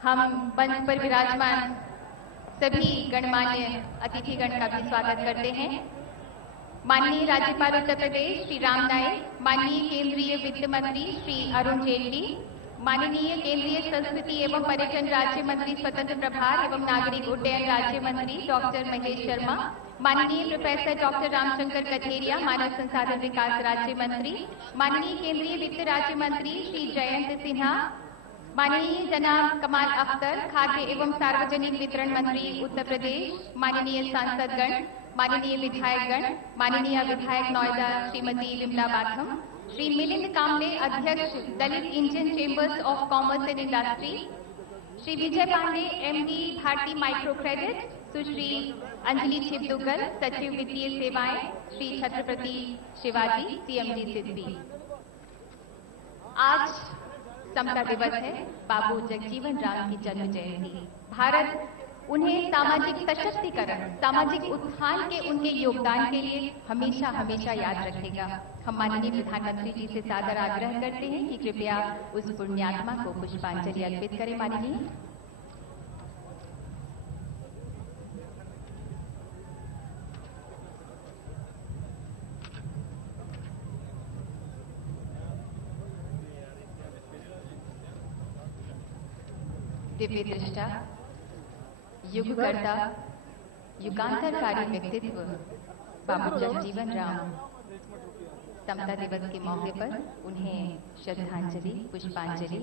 हम मंच पर विराजमान सभी गणमान्य अतिथिगण का भी स्वागत करते हैं। माननीय राज्यपाल उत्तर प्रदेश श्री राम नाईक, माननीय केंद्रीय वित्त मंत्री श्री अरुण जेटली, माननीय केंद्रीय संस्कृति एवं पर्यटन राज्य मंत्री स्वतंत्र प्रभार एवं नागरिक उड्डयन राज्य मंत्री डॉक्टर महेश शर्मा, माननीय प्रोफेसर डॉक्टर रामशंकर कथेरिया, मानव संसाधन विकास राज्य मंत्री, माननीय केंद्रीय वित्त राज्य मंत्री श्री जयंत सिन्हा, माननीय जनाब कमाल अख्तर, खाद्य एवं सार्वजनिक वितरण मंत्री उत्तर प्रदेश, माननीय सांसदगण, माननीय विधायकगण, माननीय विधायक नोएडा श्रीमती विमला बाथम, श्री मिलिंद कामले, अध्यक्ष Dalit Indian chambers of commerce and industry, Shri Vijay Pande, MD Bharti micro credit, Sushri Anjali Chhibdugal, सचिव वित्तीय सेवाएं, श्री छत्रपति शिवाजी, सीएमडी सिद्धि। आज समता दिवस है, बाबू जगजीवन राम की जन्म जयंती। भारत उन्हें सामाजिक सशक्तिकरण, सामाजिक उत्थान के उनके योगदान के लिए हमेशा हमेशा याद रखेगा। हम माननीय प्रधानमंत्री जी से सादर आग्रह करते हैं कि कृपया उस पुण्यात्मा को पुष्पांजलि अर्पित करें। माननीय दिव्य दृष्टा, युगकर्ता, युगांतरकारी व्यक्तित्व बाबू जगजीवन राम, समता दिवस के मौके पर उन्हें श्रद्धांजलि, पुष्पांजलि।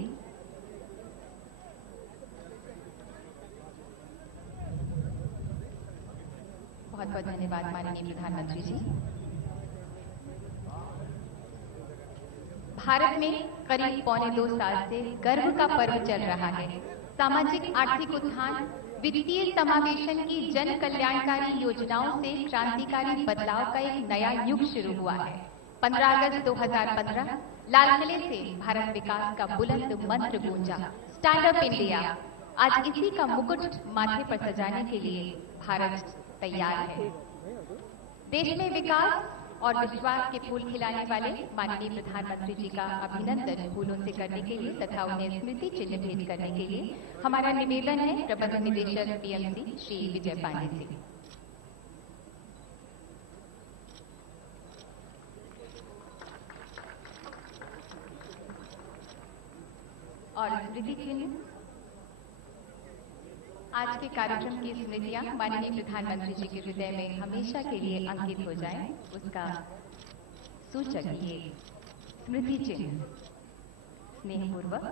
बहुत बहुत धन्यवाद माननीय प्रधानमंत्री जी। भारत में करीब पौने 2 साल से गर्व का पर्व चल रहा है। सामाजिक आर्थिक उत्थान, वित्तीय समावेशन की जन कल्याणकारी योजनाओं से क्रांतिकारी बदलाव का एक नया युग शुरू हुआ है। 15 अगस्त 2015 लाल किले से भारत विकास का बुलंद मंत्र गूंजा, स्टैंड अप इंडिया। आज इसी का मुकुट माथे पर सजाने के लिए भारत तैयार है। देश में विकास और विश्वास के फूल खिलाने वाले माननीय प्रधानमंत्री जी का अभिनंदन फूलों से करने के लिए तथा उन्हें स्मृति चिन्ह भेंट करने के लिए हमारा निवेदन है प्रबंध निदेशक बीएमसी श्री विजय पांडे से। और स्मृति चिन्ह आज के कार्यक्रम की स्मृतियां माननीय प्रधानमंत्री जी के हृदय में हमेशा के लिए अंकित हो जाएं, उसका सूचक ये स्मृति चिन्ह स्नेहपूर्वक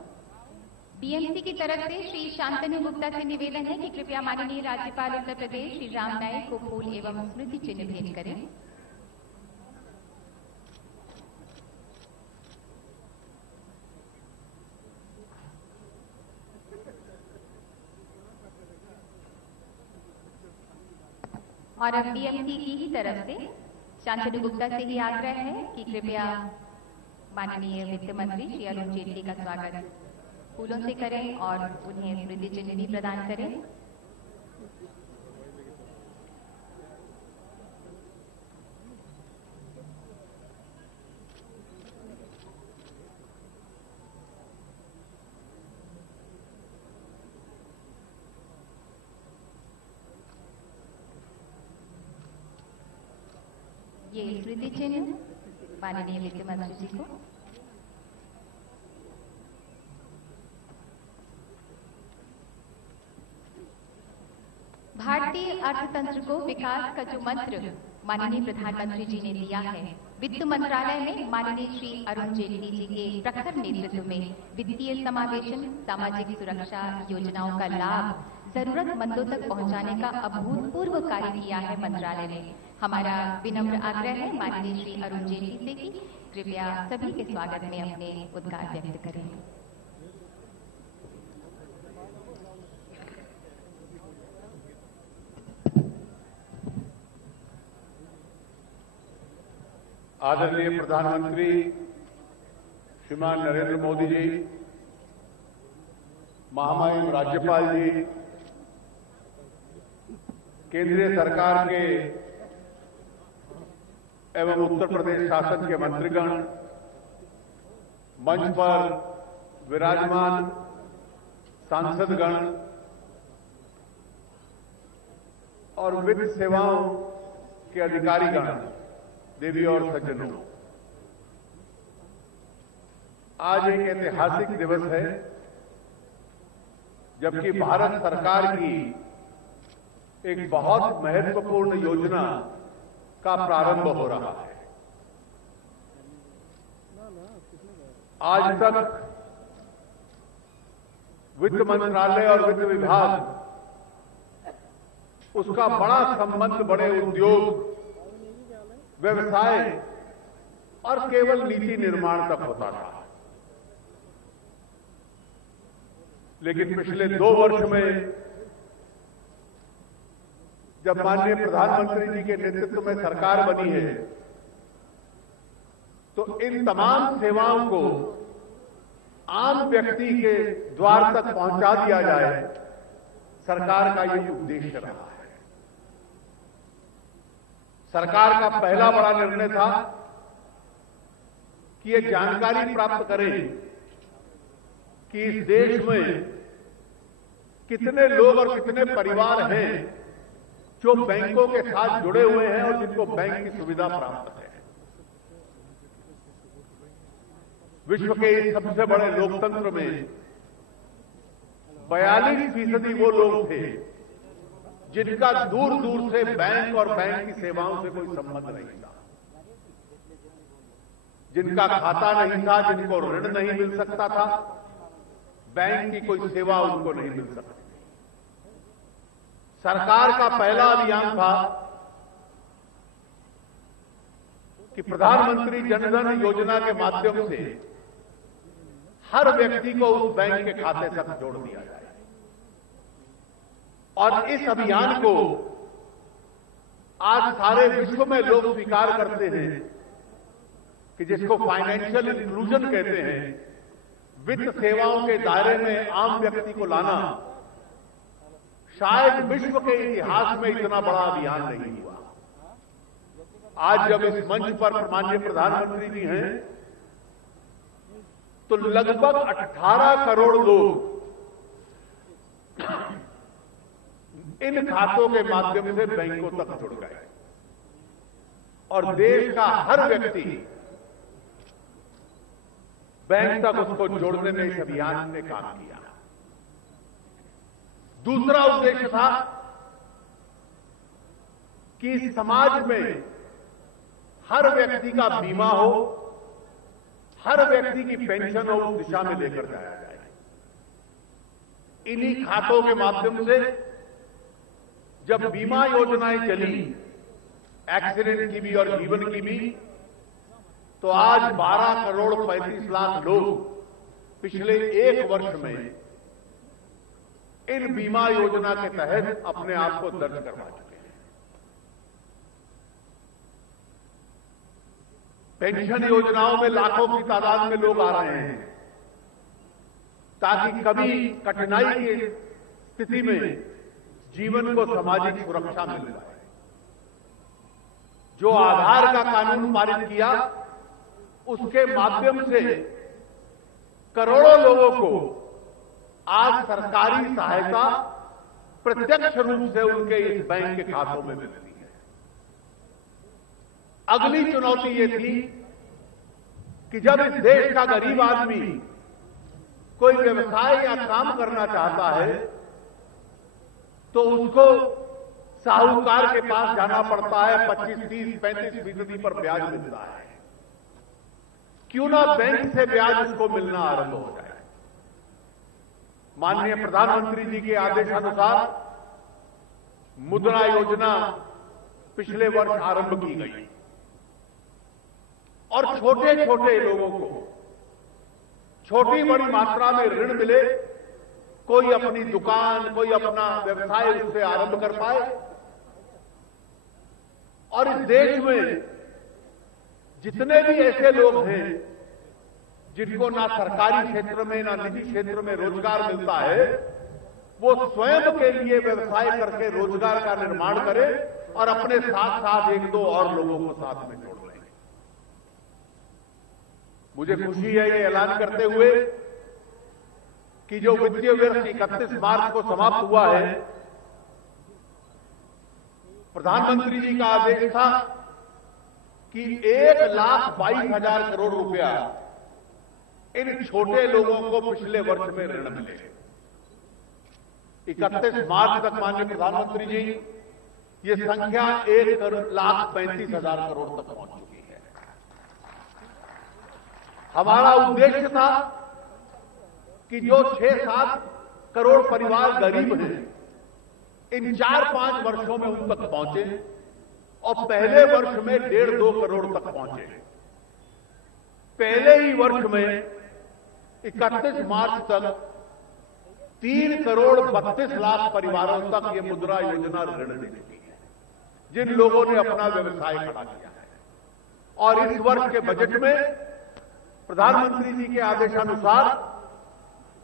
बीएमसी की तरफ से श्री शांतनु गुप्ता से निवेदन है कि कृपया माननीय राज्यपाल उत्तर प्रदेश श्री राम नाईक को फूल एवं स्मृति चिन्ह भेंट करें। और अब बीएमसी की ही तरफ से शांतनु गुप्ता से ही आग्रह है कि कृपया माननीय वित्त मंत्री श्री अरुण जेटली का स्वागत फूलों से करें और उन्हें स्मृति चिन्ह भी प्रदान करें। ये स्मृति चिन्ह माननीय वित्त मंत्री जी को। भारतीय अर्थतंत्र को विकास का जो मंत्र माननीय प्रधानमंत्री जी ने दिया है, वित्त मंत्रालय में माननीय श्री अरुण जेटली जी के प्रखर नेतृत्व में वित्तीय समावेशन, सामाजिक सुरक्षा योजनाओं का लाभ जरूरतमंदों तक पहुंचाने का अभूतपूर्व कार्य किया है मंत्रालय ने। हमारा विनम्र आग्रह है माननीय श्री अरुण जेटली से कि कृपया सभी के स्वागत में अपने उद्गार व्यक्त करें। आदरणीय प्रधानमंत्री श्रीमान नरेंद्र मोदी जी, महामहिम राज्यपाल जी, केंद्रीय सरकार के एवं उत्तर प्रदेश शासन के मंत्रीगण, मंच पर विराजमान सांसदगण और वित्त सेवाओं के अधिकारीगण, देवी और सज्जनों, आज एक ऐतिहासिक दिवस है जबकि भारत सरकार की एक बहुत महत्वपूर्ण योजना का प्रारंभ हो रहा है। आज तक वित्त मंत्रालय और वित्त विभाग, उसका बड़ा संबंध बड़े उद्योग, व्यवसाय और केवल नीति निर्माण तक होता था। लेकिन पिछले 2 वर्ष में जब माननीय प्रधानमंत्री जी के नेतृत्व में सरकार बनी है, तो इन तमाम सेवाओं को आम व्यक्ति के द्वार तक पहुंचा दिया जाए, सरकार का ये उद्देश्य रहा है। सरकार का पहला बड़ा निर्णय था कि ये जानकारी प्राप्त करें कि इस देश में कितने लोग और कितने परिवार हैं जो बैंकों के साथ जुड़े हुए हैं और जिनको बैंक की सुविधा प्राप्त है। विश्व के इस सबसे बड़े लोकतंत्र में 42% वो लोग थे जिनका दूर दूर से बैंक और बैंक की सेवाओं से कोई संबंध नहीं था, जिनका खाता नहीं था, जिनको ऋण नहीं मिल सकता था, बैंक की कोई सेवा उनको नहीं मिल सकती। सरकार का पहला अभियान था कि प्रधानमंत्री जनधन योजना के माध्यम से हर व्यक्ति को उस बैंक के खाते तक जोड़ दिया जाए। और इस अभियान को आज सारे विश्व में लोग स्वीकार करते हैं कि जिसको फाइनेंशियल इंक्लूजन कहते हैं, वित्त सेवाओं के दायरे में आम व्यक्ति को लाना, शायद विश्व के इतिहास में इतना बड़ा अभियान नहीं हुआ। आज जब इस मंच पर माननीय प्रधानमंत्री जी हैं, तो लगभग 18 करोड़ लोग इन खातों के माध्यम से बैंकों तक जुड़ गए और देश का हर व्यक्ति बैंक तक उसको जोड़ने में इस अभियान ने काम किया। दूसरा उद्देश्य था कि समाज में हर व्यक्ति का बीमा हो, हर व्यक्ति की पेंशन हो, उस दिशा में लेकर जाया जाए। इन्हीं खातों के माध्यम से जब बीमा योजनाएं चली, एक्सीडेंट की भी और जीवन की भी, तो आज 12 करोड़ 35 लाख लोग पिछले 1 वर्ष में इन बीमा योजना के तहत अपने आप को दर्ज करवा चुके हैं। पेंशन योजनाओं में लाखों की तादाद में लोग आ रहे हैं ताकि कभी कठिनाई की स्थिति में जीवन को सामाजिक सुरक्षा मिल जाए। जो आधार का कानून पारित किया, उसके माध्यम से करोड़ों लोगों को आज सरकारी सहायता प्रत्यक्ष रूप से उनके इस बैंक के खातों में मिलती है। अगली चुनौती ये थी कि जब इस देश का गरीब आदमी कोई व्यवसाय या काम करना चाहता है, तो उसको साहूकार के पास जाना पड़ता है, 25, 30, 35% पर ब्याज मिलता है। क्यों ना बैंक से ब्याज उसको मिलना आरंभ हो जाए। माननीय प्रधानमंत्री जी के आदेशानुसार मुद्रा योजना पिछले वर्ष आरंभ की गई और छोटे छोटे लोगों को छोटी बड़ी मात्रा में ऋण मिले, कोई अपनी दुकान, कोई अपना व्यवसाय उससे आरंभ कर पाए। और इस देश में जितने भी ऐसे लोग हैं जिनको ना सरकारी क्षेत्र में ना निजी क्षेत्र में रोजगार मिलता है, वो स्वयं के लिए व्यवसाय करके रोजगार का निर्माण करें और अपने साथ साथ 1-2 और लोगों को साथ में जोड़ लें। मुझे खुशी है ये ऐलान करते हुए कि जो वित्तीय वर्ष 31 मार्च को समाप्त हुआ है, प्रधानमंत्री जी का आदेश था कि 1,22,000 करोड़ रुपया इन छोटे लोगों को पिछले वर्ष में ऋण मिले। 31 मार्च तक माननीय प्रधानमंत्री जी ये संख्या 1,35,000 करोड़ तक पहुंच चुकी है। हमारा उद्देश्य था कि जो 6-7 करोड़ परिवार गरीब हैं, इन 4-5 वर्षों में उन तक पहुंचे और पहले वर्ष में 1.5-2 करोड़ तक पहुंचे। पहले ही वर्ष में 31 मार्च तक 3,32,00,000 परिवारों तक ये मुद्रा योजना ऋण दे चुकी है, जिन लोगों ने अपना व्यवसाय खड़ा किया है। और इस वर्ष के बजट में प्रधानमंत्री जी के आदेशानुसार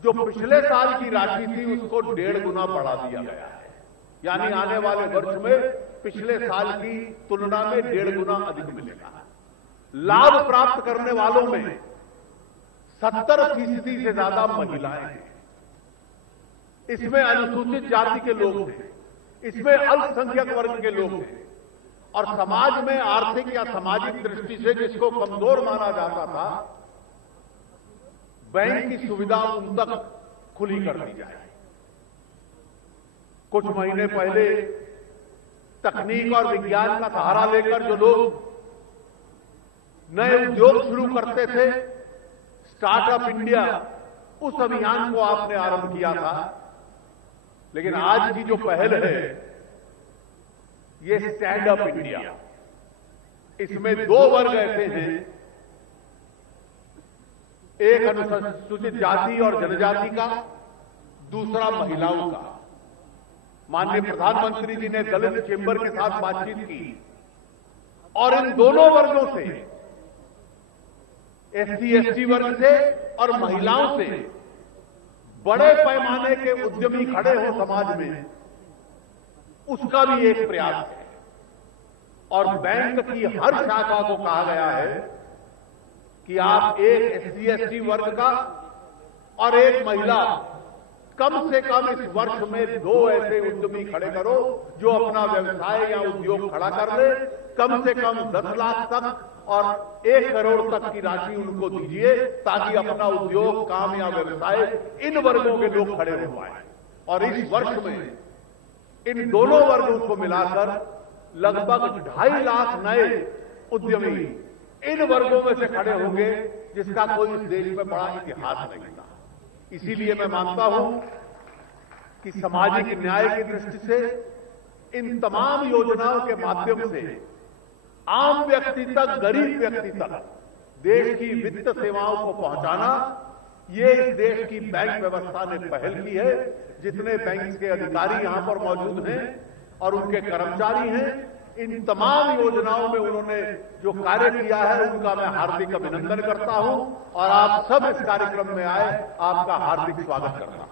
जो पिछले साल की राशि थी उसको 1.5 गुना बढ़ा दिया गया है, यानी आने वाले वर्ष में पिछले साल की तुलना में 1.5 गुना अधिक मिलेगा। लाभ प्राप्त करने वालों में 70% से ज्यादा महिलाएं हैं। इसमें अनुसूचित जाति के लोग हैं, इसमें अल्पसंख्यक वर्ग के लोग हैं, और समाज में आर्थिक या सामाजिक दृष्टि से जिसको कमजोर माना जाता था, बैंक की सुविधा उन तक खुली कर दी जाए। कुछ महीने पहले तकनीक और विज्ञान का सहारा लेकर जो लोग नए उद्योग शुरू करते थे, स्टार्टअप इंडिया, उस अभियान को आपने आरंभ किया था। लेकिन आज की जो पहल है ये स्टैंड अप इंडिया, इसमें 2 वर्ग ऐसे हैं, एक अनुसूचित जाति और जनजाति का, दूसरा महिलाओं का। माननीय प्रधानमंत्री जी ने दलित चेंबर के साथ बातचीत की और इन दोनों वर्गों से, SC/ST वर्ग से और महिलाओं से, बड़े पैमाने के उद्यमी खड़े हो समाज में, उसका भी एक प्रयास है। और बैंक की हर शाखा को कहा गया है कि आप एक SC/ST वर्ग का और एक महिला, कम से कम इस वर्ष में 2 ऐसे उद्यमी खड़े करो जो अपना व्यवसाय या उद्योग खड़ा कर ले। कम से कम 10 लाख तक और 1 करोड़ तक की राशि उनको दीजिए, ताकि अपना उद्योग, काम या व्यवसाय इन वर्गों के लोग खड़े हो पाए। और इस वर्ष में इन दोनों वर्गों को मिलाकर लगभग 2.5 लाख नए उद्यमी इन वर्गों में से खड़े होंगे, जिसका कोई इस देश में बड़ा इतिहास नहीं था। इसीलिए मैं मानता हूं कि सामाजिक न्याय की दृष्टि से इन तमाम योजनाओं के माध्यम से आम व्यक्ति तक, गरीब व्यक्ति तक देश की वित्त सेवाओं को पहुंचाना, ये इस देश की बैंक व्यवस्था ने पहल की है। जितने बैंक के अधिकारी यहां पर मौजूद हैं और उनके कर्मचारी हैं, इन तमाम योजनाओं में उन्होंने जो कार्य किया है उनका मैं हार्दिक अभिनंदन करता हूं और आप सब इस कार्यक्रम में आए, आपका हार्दिक स्वागत करता हूं।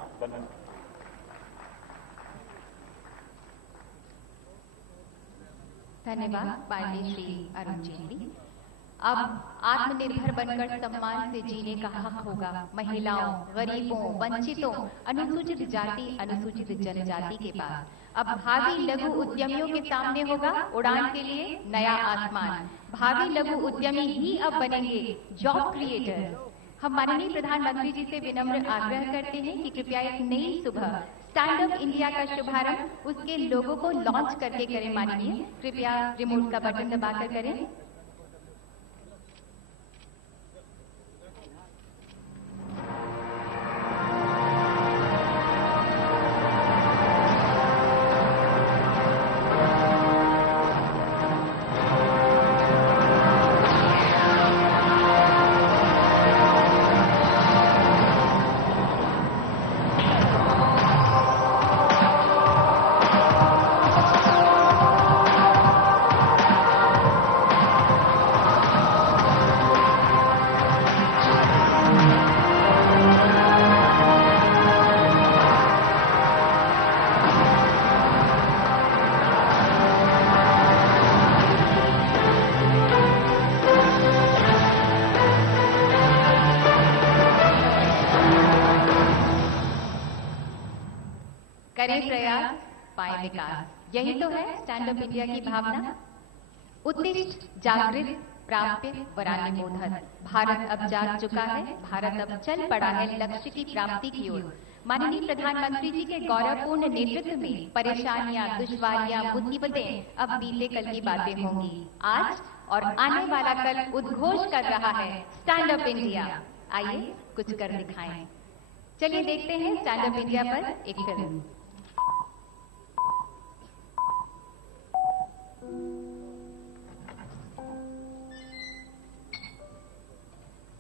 धन्यवाद माननीय श्री अरुण जेटली। अब आत्मनिर्भर बनकर सम्मान से जीने का हक होगा महिलाओं, गरीबों, वंचितों, अनुसूचित जाति, अनुसूचित जनजाति के पास। अब भावी लघु उद्यमियों के सामने होगा उड़ान के लिए नया आसमान। भावी लघु उद्यमी ही अब बनेंगे जॉब क्रिएटर। हम माननीय प्रधानमंत्री जी से विनम्र आग्रह करते हैं कि कृपया एक नई सुबह स्टैंड अप इंडिया का शुभारंभ उसके लोगों को लॉन्च करके करें। माननीय कृपया रिमोट का बटन दबाकर करें। करें प्रयास, पाए विकास। यही तो है स्टैंड अप इंडिया की भावना। उत्तिष्ठ, जागृत, प्राप्य, वरान्य मोदत। भारत अब जाग चुका है, भारत अब चल पड़ा है लक्ष्य की प्राप्ति की ओर। माननीय प्रधानमंत्री जी के गौरवपूर्ण नेतृत्व में परेशानियां, दुश्वारियां, मुसीबतें अब बीते कल की बातें होंगी। आज और आने वाला कल उद्घोष कर रहा है स्टैंड अप इंडिया। आइए कुछ कर दिखाएं। चलिए देखते हैं स्टैंड अप इंडिया पर एक फिल्म।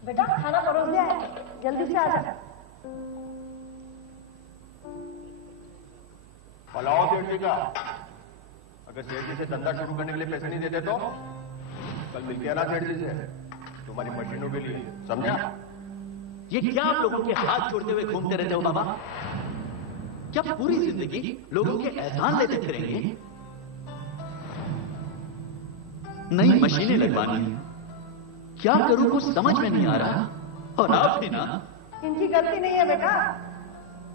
बेटा खाना परोस दिया है, जल्दी से आ जा। फलाओ सेठ जी का। अगर सेठ जी से धंधा शुरू करने के लिए पैसे नहीं देते तो कल मिल के आना सेठ जी से तुम्हारी मशीनों के लिए, समझा? ये क्या आप लोगों के हाथ छोड़ते हुए घूमते रहते हो बाबा? क्या पूरी जिंदगी लोगों के एहसान लेते फिरेंगे? नई मशीनें लगवानी है, क्या करूं कुछ समझ में नहीं आ रहा। और आप भी ना। इनकी गलती नहीं है बेटा,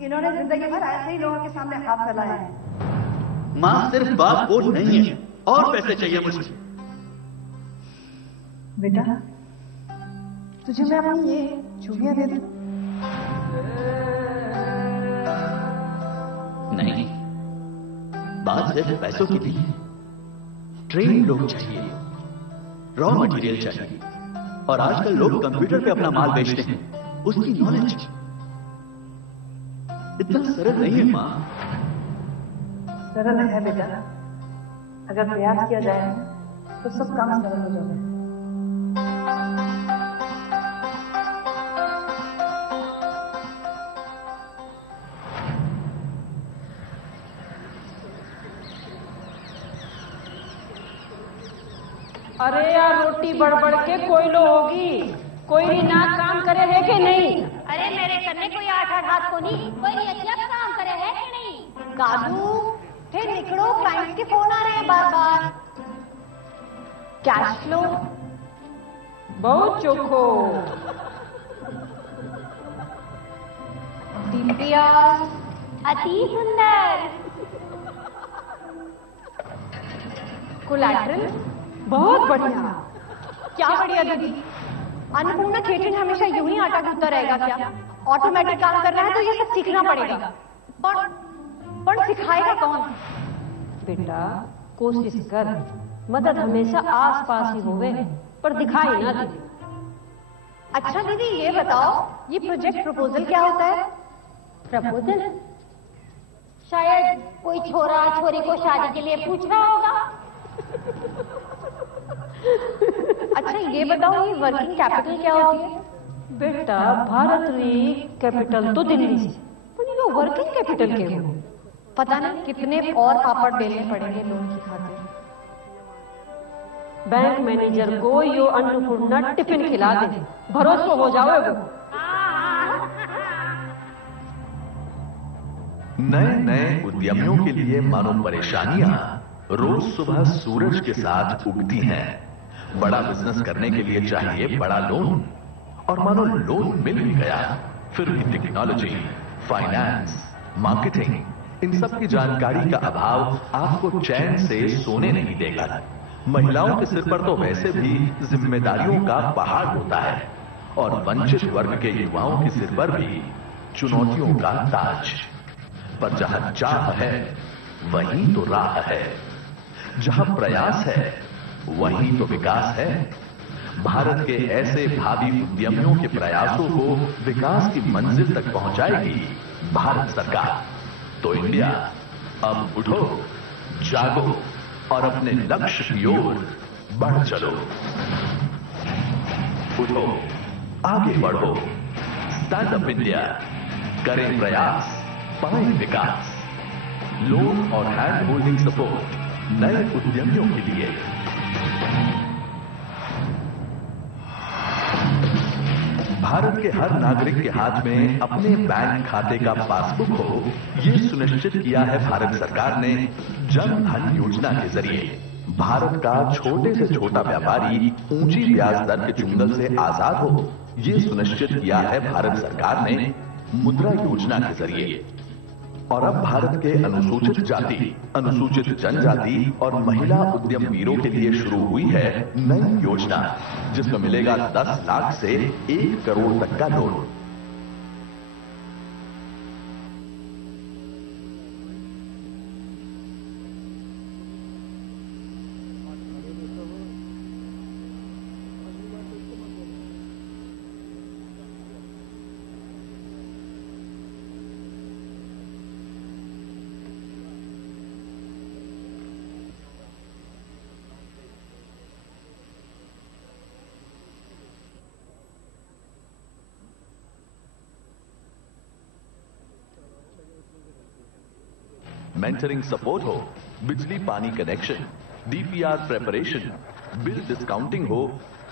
इन्होंने जिंदगी भर ऐसे ही लोगों के सामने हाथ फैलाए हैं। मां सिर्फ बात वो नहीं है, और पैसे चाहिए मुझे। बेटा तुझे मैं अपनी ये चूड़ियां दे दूं? नहीं, बात सिर्फ पैसों की नहीं है। ट्रेन लोग चाहिए, रॉ मटेरियल चाहिए। और आजकल लोग कंप्यूटर पे अपना माल बेचते हैं, उसकी नॉलेज इतना सरल नहीं है मां। सरल है बेटा, अगर प्रयास किया जाए तो सब काम सरल हो जाएगा। अरे यार रोटी बढ़ के कोई लो होगी, कोई भी ना काम करे है कि नहीं? अरे मेरे करने कोई 8 हाथ को नहीं, कोई अच्छा काम करे है कि नहीं? दादू फिर निकलो, क्लाइंट्स के फोन आ रहे हैं बार बार। कैश फ्लो बहुत चोखो। दिव्या अति सुंदर। कोलैटरल बहुत बढ़िया। क्या बढ़िया दीदी। अन्नपूर्णा थिएटर हमेशा यूं ही आटा गूंथता रहेगा क्या? ऑटोमेटिक काम कर रहा है तो ये सब सीखना पड़ेगा। पर सिखाएगा कौन? बेटा कोशिश कर, मदद हमेशा आस पास ही होवे, पर दिखाई ना दे। अच्छा दीदी ये बताओ, ये प्रोजेक्ट प्रपोजल क्या होता है? प्रपोजल शायद कोई छोरा छोरी को शादी के लिए पूछ रहा होगा। अच्छा ये बताओ, ये वर्किंग कैपिटल क्या होती है? बेटा भारत री कैपिटल तो दिल्ली से, पर ये वर्किंग कैपिटल के हो। पता नहीं कितने और पापड़ बेलने पड़ेंगे लोन की खातिर। बैंक मैनेजर को यो अन्नपूर्णा टिफिन खिला दे, भरोसा हो जाओगे। नए नए उद्यमियों के लिए मानो परेशानियां रोज सुबह सूरज के साथ उगती हैं। बड़ा बिजनेस करने के लिए चाहिए बड़ा लोन, और मानो लोन मिल भी गया, फिर भी टेक्नोलॉजी, फाइनेंस, मार्केटिंग, इन सब की जानकारी का अभाव आपको चैन से सोने नहीं देगा। महिलाओं के सिर पर तो वैसे भी जिम्मेदारियों का पहाड़ होता है, और वंचित वर्ग के युवाओं के सिर पर भी चुनौतियों का ताज। पर जहां चाह है वहीं तो राह है, जहां प्रयास है वहीं तो विकास है। भारत के ऐसे भावी उद्यमियों के प्रयासों को विकास की मंजिल तक पहुंचाएगी भारत सरकार। तो इंडिया अब उठो, जागो और अपने लक्ष्य की ओर बढ़ चलो। उठो, आगे बढ़ो, स्टैंड अप इंडिया, करें प्रयास, पाएं विकास। लोन और हैंड होल्डिंग सपोर्ट नए उद्यमियों के लिए। भारत के हर नागरिक के हाथ में अपने बैंक खाते का पासबुक हो, ये सुनिश्चित किया है भारत सरकार ने जन धन योजना के जरिए। भारत का छोटे से छोटा व्यापारी ऊंची ब्याज दर के चुंगल से आजाद हो, ये सुनिश्चित किया है भारत सरकार ने मुद्रा योजना के जरिए। और अब भारत के अनुसूचित जाति, अनुसूचित जनजाति और महिला उद्यम वीरों के लिए शुरू हुई है नई योजना, जिसमें मिलेगा 10 लाख से 1 करोड़ तक का लोन। मेंटरिंग सपोर्ट हो, बिजली पानी connection, DPR preparation, bill discounting हो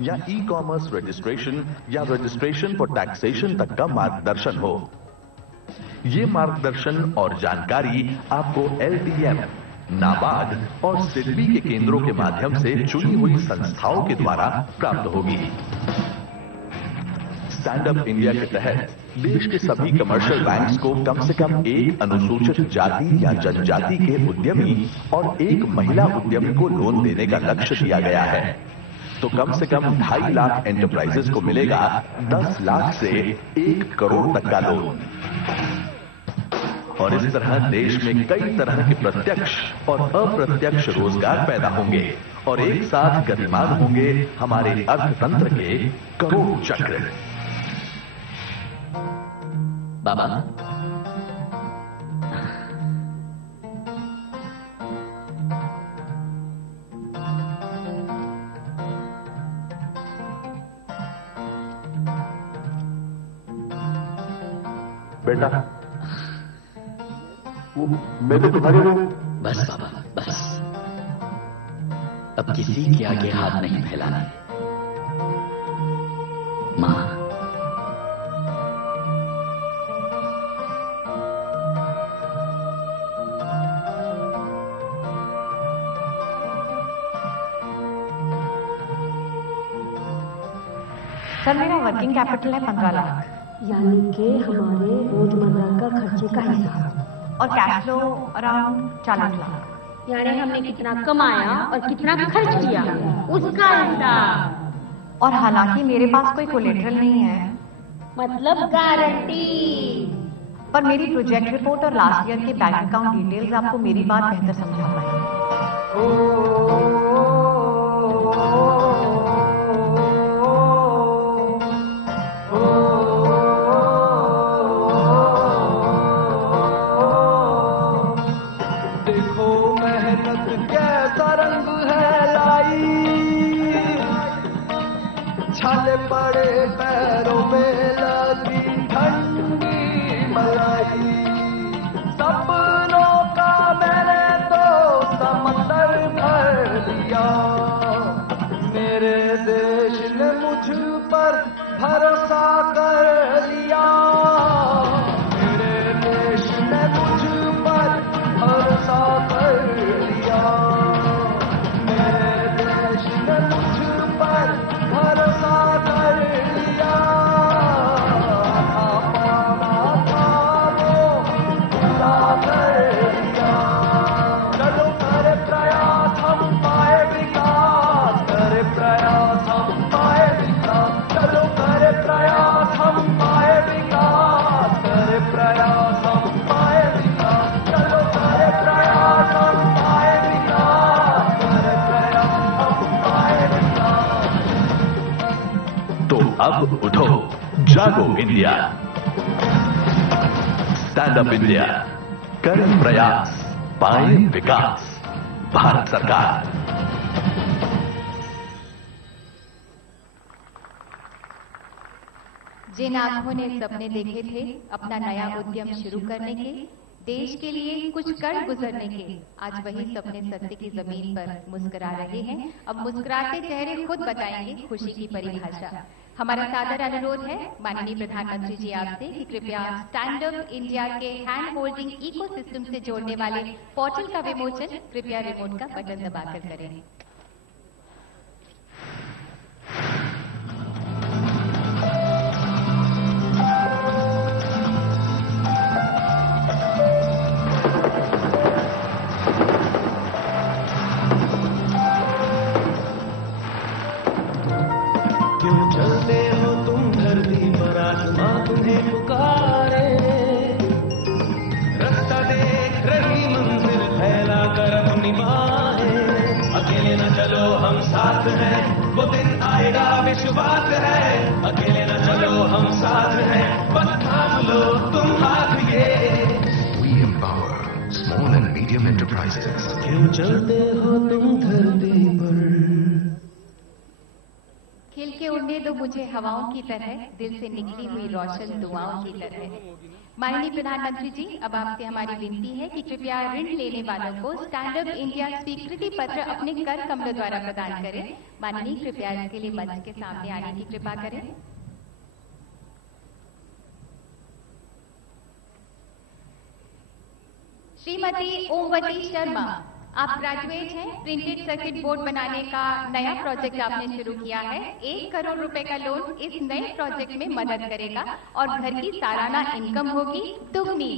या ई कॉमर्स रजिस्ट्रेशन या रजिस्ट्रेशन फॉर टैक्सेशन तक का मार्गदर्शन हो। ये मार्गदर्शन और जानकारी आपको एलडीएम, नाबार्ड और सिडबी के केंद्रों के माध्यम से चुनी हुई संस्थाओं के द्वारा प्राप्त होगी। स्टैंड अप इंडिया के तहत देश के सभी कमर्शियल बैंक्स को कम से कम एक अनुसूचित जाति या जनजाति के उद्यमी और एक महिला उद्यमी को लोन देने का लक्ष्य दिया गया है। तो कम से कम 2.5 लाख एंटरप्राइजेस को मिलेगा 10 लाख से 1 करोड़ तक का लोन। और इस तरह देश में कई तरह के प्रत्यक्ष और अप्रत्यक्ष रोजगार पैदा होंगे और एक साथ गतिमान होंगे हमारे अर्थतंत्र के करोड़ चक्र। बाबा, बेटा, मैं तो तुम्हारे हूं। बस बाबा, बस। अब किसी के आगे हाथ नहीं फैलाना। मां, सर मेरा वर्किंग कैपिटल है 15 लाख, यानी कि हमारे रोजमर्रा का खर्चे का हिसाब, और कैश फ्लो अराउंड 40 लाख। यानी हमने कितना कमाया और कितना खर्च किया उसका हिसाब। और हालांकि मेरे पास कोई कोलेटरल नहीं है, मतलब गारंटी। पर मेरी प्रोजेक्ट रिपोर्ट और लास्ट ईयर के बैंक अकाउंट डिटेल्स आपको मेरी बात बेहतर समझा पाएंगे। छाले पड़े पैरों में लगी ठंडी मलाई, सपनों का मैंने तो समंदर भर दिया। मेरे देश ने मुझ पर भरोसा कर लिया, मेरे देश ने मुझ पर भरोसा कर लिया, मेरे देश ने मुझ पर भरोसा कर लिया। पाना था वो पूरा कर लिया। चलो करे प्रयास हम पाए विकास, करे प्रयास हम पाए विकास। चलो करे प्रयास हम पाए विकास, करे प्रयास हम पाए विकास। चलो करे प्रयास हम पाए विकास, करे प्रयास हम पाए विकास। तो अब उठो, जागो इंडिया, स्टैंड अप इंडिया, करें प्रयास, पाए विकास। भारत सरकार। जिन आंखों ने सपने देखे थे अपना नया उद्यम शुरू करने के, देश के लिए कुछ कर गुजरने के, आज वही सपने सत्य की जमीन पर मुस्कुरा रहे हैं। अब मुस्कुराते चेहरे खुद बताएंगे खुशी की परिभाषा। हमारा सादर अनुरोध है माननीय प्रधानमंत्री जी आपसे कि कृपया स्टैंड अप इंडिया के हैंड होल्डिंग इकोसिस्टम से जोड़ने वाले पोर्टल का विमोचन कृपया रिमोट का बटन दबाकर करें। साथ हैं, वो दिन आएगा विश्वास है, अकेले न चलो हम साथ हैं, बस थाम लो तुम हाथ ये। We empower small and medium enterprises. क्यों चलते हो तुम धरती पर? खिल के उड़ने दो मुझे हवाओं की तरह, दिल से निकली हुई रोशन दुआओं की तरह। माननीय प्रधानमंत्री जी, अब आपसे हमारी विनती है कि कृपया ऋण लेने वालों को स्टैंड अप इंडिया स्वीकृति पत्र अपने कर कमलों द्वारा प्रदान करें। माननीय कृपया इसके लिए मंच के सामने आने की कृपा करें। श्रीमती ओमवती शर्मा, आप ग्रेजुएट हैं, प्रिंटेड सर्किट बोर्ड बनाने का नया प्रोजेक्ट आपने शुरू किया है। 1 करोड़ रुपए का लोन इस नए प्रोजेक्ट में मदद करेगा और घर की सालाना इनकम होगी दुगनी।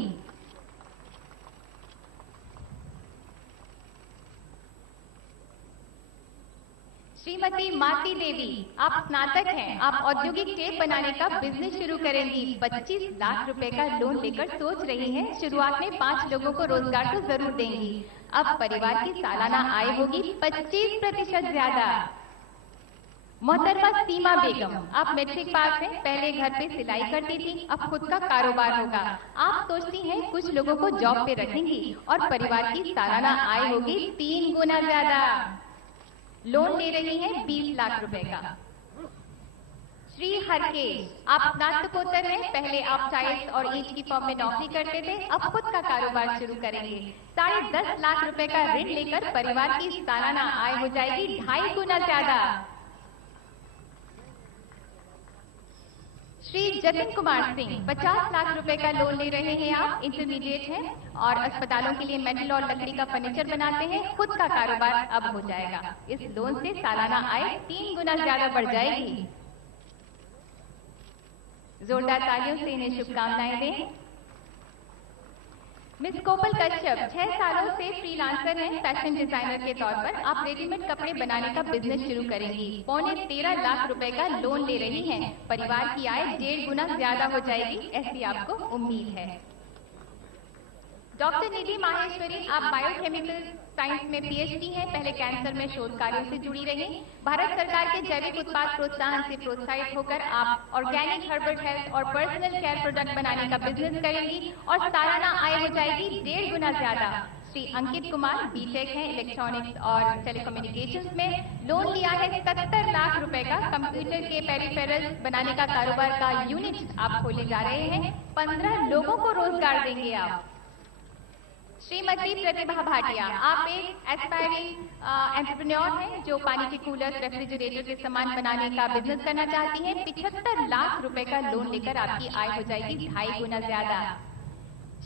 श्रीमती माती देवी, आप स्नातक हैं, आप औद्योगिक टेप बनाने का बिजनेस शुरू करेंगी। 25 लाख रुपए का लोन लेकर सोच रही हैं। शुरुआत में 5 लोगों को रोजगार तो जरूर देंगी। अब परिवार की सालाना आय होगी 25% ज्यादा। मोहतरमा सीमा बेगम, आप मैट्रिक पास हैं, पहले घर पे सिलाई करती थी, अब खुद का कारोबार होगा। आप सोचती हैं कुछ लोगों को जॉब पे रखेंगी और परिवार की सालाना आय होगी 3 गुना ज्यादा। लोन ले रही हैं 20 लाख रुपए का। श्री हरकेश, आप स्नातकोत्तर हैं, पहले आप टाइल्स और ईंट की फर्म में नौकरी करते थे, अब खुद का कारोबार शुरू करेंगे। 10.5 लाख रुपए का ऋण लेकर परिवार की सालाना आय हो जाएगी 2.5 गुना ज्यादा। श्री जतिन कुमार सिंह, 50 लाख रुपए का लोन ले रहे हैं आप, इंटरमीडिएट हैं और अस्पतालों के लिए मेटल और लकड़ी का फर्नीचर बनाते हैं। खुद का कारोबार अब हो जाएगा। इस लोन से सालाना आय 3 गुना ज्यादा बढ़ जाएगी। जोरदार तालियों से इन्हें शुभकामनाएं दें। मिस कोपल कश्यप, 6 सालों से फ्रीलांसर हैं, फैशन डिजाइनर के तौर पर। आप रेडीमेड कपड़े बनाने का बिजनेस शुरू करेंगी। 13.25 लाख रुपए का लोन ले रही हैं। परिवार की आय 1.5 गुना ज्यादा हो जाएगी, ऐसी आपको उम्मीद है। डॉक्टर निधि माहेश्वरी, आप बायोकेमिकल साइंस में पीएचडी हैं, पहले कैंसर में शोध कार्यों से जुड़ी रही। भारत सरकार के जैविक उत्पाद प्रोत्साहन से प्रोत्साहित होकर आप ऑर्गेनिक हर्बल हेल्थ और पर्सनल केयर प्रोडक्ट बनाने का बिजनेस करेंगी और सालाना आय हो जाएगी 1.5 गुना ज्यादा। श्री अंकित कुमार, बीटेक हैं, इलेक्ट्रॉनिक्स और टेलीकम्युनिकेशंस में। लोन लिया है 70 लाख रुपए का। कंप्यूटर के पेरिफेरल्स बनाने का कारोबार का यूनिट आप खोले जा रहे हैं। 15 लोगों को रोजगार देंगे आप। श्रीमती प्रतिभा भाटिया, आप एक एस्पायरिंग एंटरप्रेन्योर हैं जो पानी के कूलर, रेफ्रिजरेटर के सामान बनाने का बिजनेस करना चाहती हैं। 75 लाख रुपए का लोन लेकर आपकी आय हो जाएगी 2.5 गुना ज्यादा।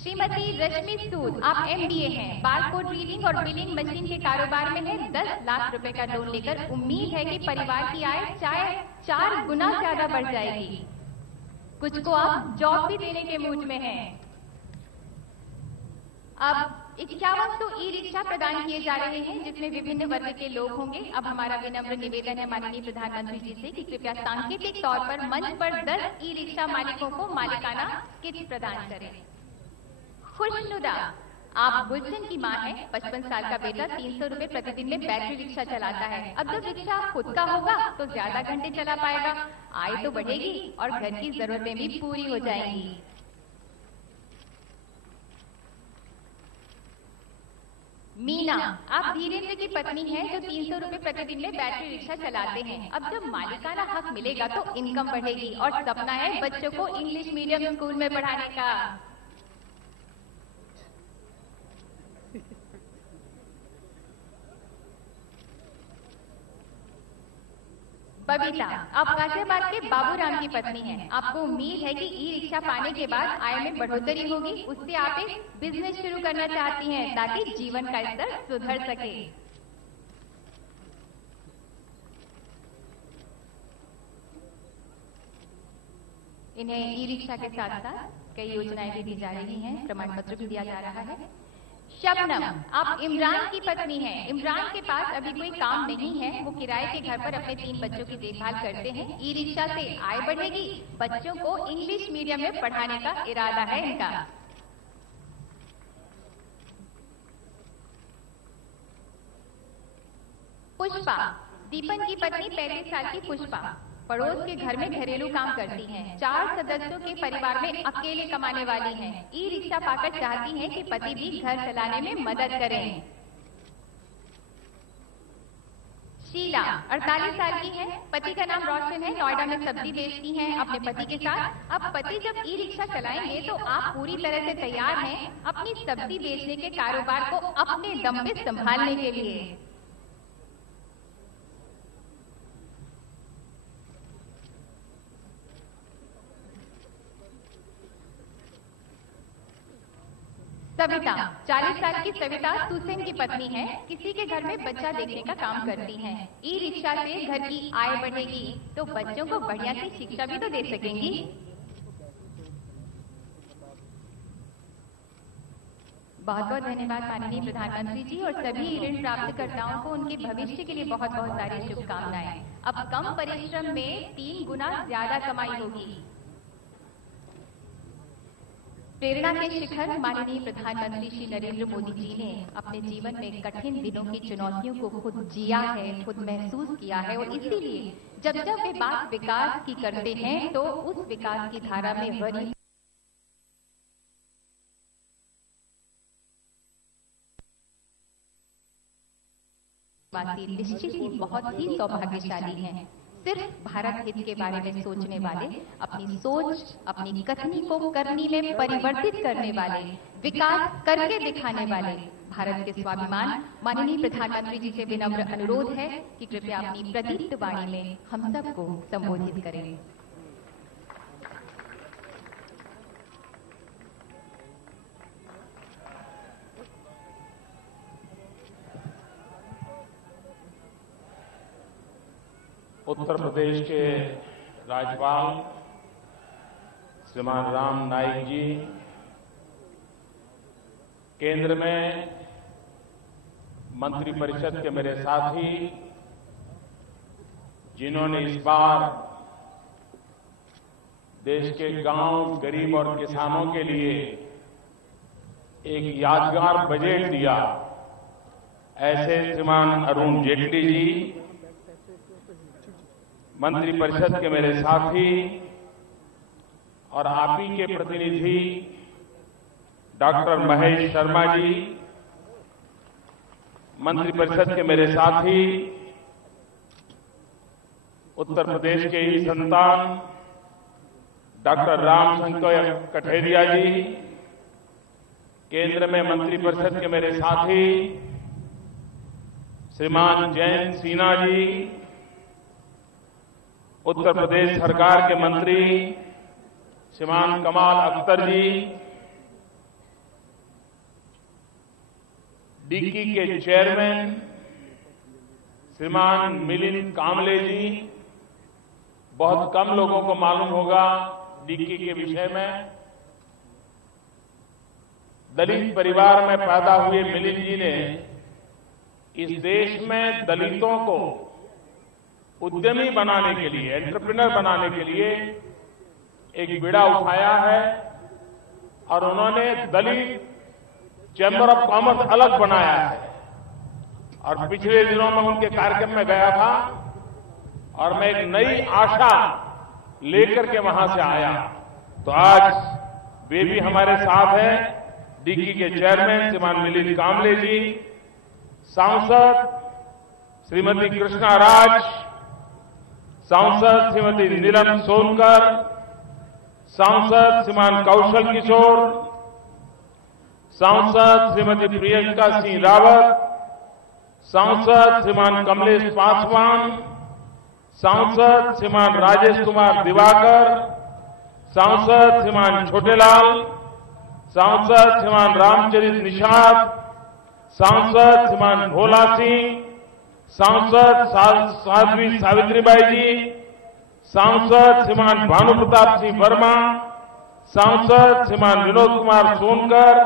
श्रीमती रश्मि सूद, आप MBA हैं, बारकोड रीडिंग और बिलिंग मशीन के कारोबार में है। 10 लाख रुपए का लोन लेकर उम्मीद है कि परिवार की आय 4 गुना ज्यादा बढ़ जाएगी। कुछ को आप जॉब भी देने के मूड में हैं। अब 51 ई रिक्शा प्रदान किए जा रहे हैं जिसमें विभिन्न वर्ग के लोग होंगे। अब हमारा विनम्र निवेदन है माननीय प्रधानमंत्री जी से कि कृपया सांकेतिक तौर पर मंच पर 10 ई रिक्शा मालिकों को मालिकाना किट प्रदान करें। खुशनुदा, आप गुलशन की मां हैं, 55 साल का बेटा 300 रुपए प्रतिदिन में बैटरी रिक्शा चलाता है। अब जब रिक्शा खुद का होगा तो ज्यादा घंटे चला पाएगा, आय तो बढ़ेगी और घर की जरूरतें भी पूरी हो जाएंगी। मीना, आप धीरेन्द्र की पत्नी हैं जो 300 रुपए प्रतिदिन में बैटरी रिक्शा चलाते हैं। अब जब मालिकाना हक मिलेगा तो इनकम बढ़ेगी और सपना है बच्चों को इंग्लिश मीडियम स्कूल में पढ़ाने का। बबीता, आप गाजियाबाद के बाबूराम की पत्नी हैं। आपको उम्मीद है कि ई रिक्शा पाने के बाद आय में बढ़ोतरी होगी, उससे आप एक बिजनेस शुरू करना चाहती हैं ताकि जीवन का स्तर सुधर सके। इन्हें ई रिक्शा के साथ साथ कई योजनाएं भी दी जा रही हैं, प्रमाण पत्र भी दिया जा रहा है। शबनम, आप इमरान की पत्नी हैं। इमरान के पास अभी कोई काम नहीं है, वो किराए के घर पर अपने 3 बच्चों की देखभाल करते हैं। ई रिक्शा से आय बढ़ेगी, बच्चों को इंग्लिश मीडियम में पढ़ाने का इरादा है इनका। पुष्पा, दीपन की पत्नी 35 साल की पुष्पा पड़ोस के घर में घरेलू काम करती हैं। 4 सदस्यों के परिवार में अकेले कमाने वाली हैं। ई रिक्शा पाकर चाहती हैं कि पति भी घर चलाने में मदद करें। शीला 48 साल की है। पति का नाम रोशन है। नोएडा में सब्जी बेचती हैं अपने पति के साथ। अब पति जब ई रिक्शा चलाएंगे तो आप पूरी तरह से तैयार हैं अपनी सब्जी बेचने के कारोबार को अपने दम पे संभालने के लिए। सविता 40 साल की सविता सुसेन की पत्नी है। किसी के घर में बच्चा देखने का काम करती हैं। ई रिक्शा से घर की आय बढ़ेगी तो बच्चों को बढ़िया सी शिक्षा भी तो दे सकेंगी। बहुत बहुत धन्यवाद माननीय प्रधानमंत्री जी और सभी ऋण प्राप्तकर्ताओं को उनके भविष्य के लिए बहुत बहुत सारी शुभकामनाएं। अब कम परिश्रम में 3 गुना ज्यादा कमाई होगी। प्रेरणा के शिखर माननीय प्रधानमंत्री श्री नरेंद्र मोदी जी ने अपने जीवन में कठिन दिनों की चुनौतियों को खुद जिया है, खुद महसूस किया है और इसीलिए जब जब वे बात विकास की करते हैं तो उस विकास की धारा में गरीब निश्चित ही बहुत ही सौभाग्यशाली हैं। सिर्फ भारत हित के बारे में सोचने वाले, अपनी सोच, अपनी कथनी को करनी में परिवर्तित करने वाले, विकास करके दिखाने वाले भारत के स्वाभिमान माननीय प्रधानमंत्री जी से विनम्र अनुरोध है कि कृपया अपनी प्रदीप्त वाणी में हम सबको संबोधित करें। उत्तर प्रदेश के राज्यपाल श्रीमान राम नाईक जी, केंद्र में मंत्रिपरिषद के मेरे साथी, जिन्होंने इस बार देश के गांव, गरीब और किसानों के लिए एक यादगार बजट दिया, ऐसे श्रीमान अरुण जेटली जी, मंत्रिपरिषद के मेरे साथी और आप ही के प्रतिनिधि डॉक्टर महेश शर्मा जी, मंत्रिपरिषद के मेरे साथी, उत्तर प्रदेश के ही संतान डॉक्टर रामशंकर कठेरिया जी, केंद्र में मंत्रिपरिषद के मेरे साथी श्रीमान जयंत सिन्हा जी, उत्तर प्रदेश सरकार के मंत्री श्रीमान कमाल अख्तर जी, डिक्की के चेयरमैन श्रीमान मिलिंद कामले जी। बहुत कम लोगों को मालूम होगा डिक्की के विषय में। दलित परिवार में पैदा हुए मिलिंद जी ने इस देश में दलितों को उद्यमी बनाने के लिए, एंटरप्रेन्योर बनाने के लिए एक बीड़ा उठाया है और उन्होंने दलित चैम्बर ऑफ कॉमर्स अलग बनाया है। और पिछले दिनों में उनके कार्यक्रम में गया था और मैं एक नई आशा लेकर के वहां से आया। तो आज वे भी हमारे साथ हैं, डिक्की के चेयरमैन श्रीमान मिलिंद कामले जी, सांसद श्रीमती कृष्णा राज, सांसद श्रीमती नीलम सोनकर, सांसद श्रीमान कौशल किशोर, सांसद श्रीमती प्रियंका सिंह रावत, सांसद श्रीमान कमलेश पासवान, सांसद श्रीमान राजेश कुमार दिवाकर, सांसद श्रीमान छोटेलाल, सांसद श्रीमान रामचरित निषाद, सांसद श्रीमान भोला सिंह, सांसद साध्वी सावित्रीबाई जी, सांसद श्रीमान भानु प्रताप सिंह वर्मा, सांसद श्रीमान विनोद कुमार सोनकर,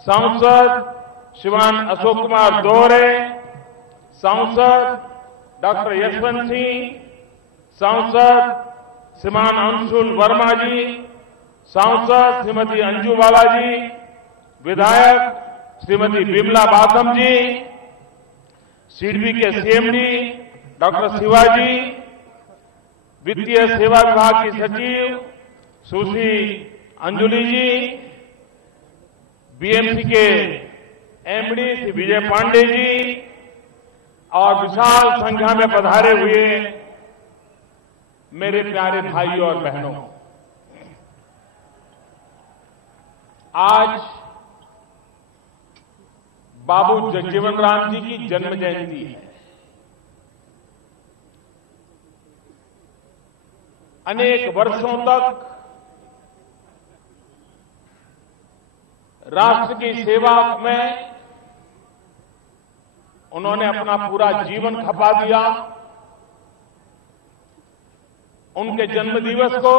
सांसद श्रीमान अशोक कुमार दोहरे, सांसद डॉक्टर यशवंत सिंह, सांसद श्रीमान अंशुल वर्मा जी, सांसद श्रीमती अंजू बाला जी, विधायक श्रीमती बिमला बाथम जी, सिडबी के सीएमडी डॉक्टर शिवाजी, वित्तीय सेवा विभाग की सचिव सुश्री अंजुली जी, बीएमसी के एमडी श्री विजय पांडे जी और विशाल संख्या में पधारे हुए मेरे प्यारे भाइयों और बहनों, आज बाबू जगजीवन राम जी की जन्म जयंती है। अनेक वर्षों तक राष्ट्र की सेवा में उन्होंने अपना पूरा जीवन खपा दिया। उनके जन्मदिवस को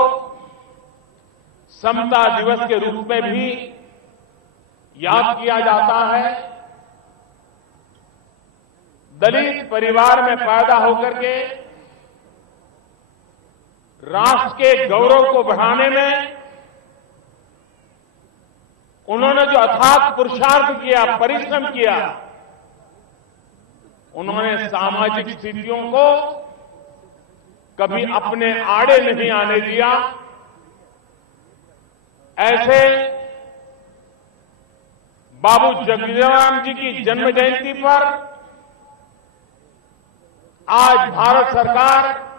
समता दिवस के रूप में भी याद किया जाता है। दलित परिवार में पैदा होकर के राष्ट्र के गौरव को बढ़ाने में उन्होंने जो अथाक पुरुषार्थ किया, परिश्रम किया, उन्होंने सामाजिक स्थितियों को कभी अपने आड़े नहीं आने दिया। ऐसे बाबू जगजीवन राम जी की जन्म जयंती पर आज भारत सरकार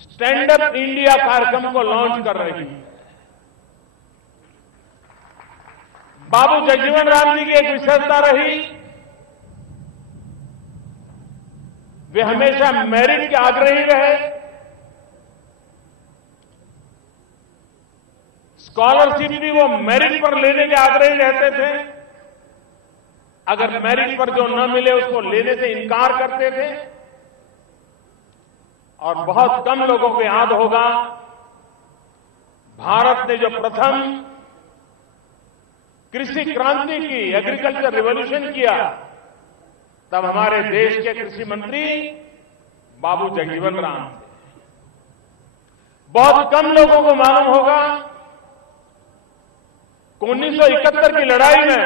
स्टैंड अप इंडिया कार्यक्रम को लॉन्च कर रही है। बाबू जगजीवन राम जी की एक विशेषता रही, वे हमेशा मेरिट के आग्रही रहे। स्कॉलरशिप भी वो मेरिट पर लेने के आग्रही रहते थे। अगर मेरिट पर जो न मिले उसको लेने से इनकार करते थे। और बहुत कम लोगों को याद होगा, भारत ने जो प्रथम कृषि क्रांति की, एग्रीकल्चर रिवॉल्यूशन किया, तब हमारे देश के कृषि मंत्री बाबू जगजीवन राम थे। बहुत कम लोगों को मालूम होगा कि 1971 की लड़ाई में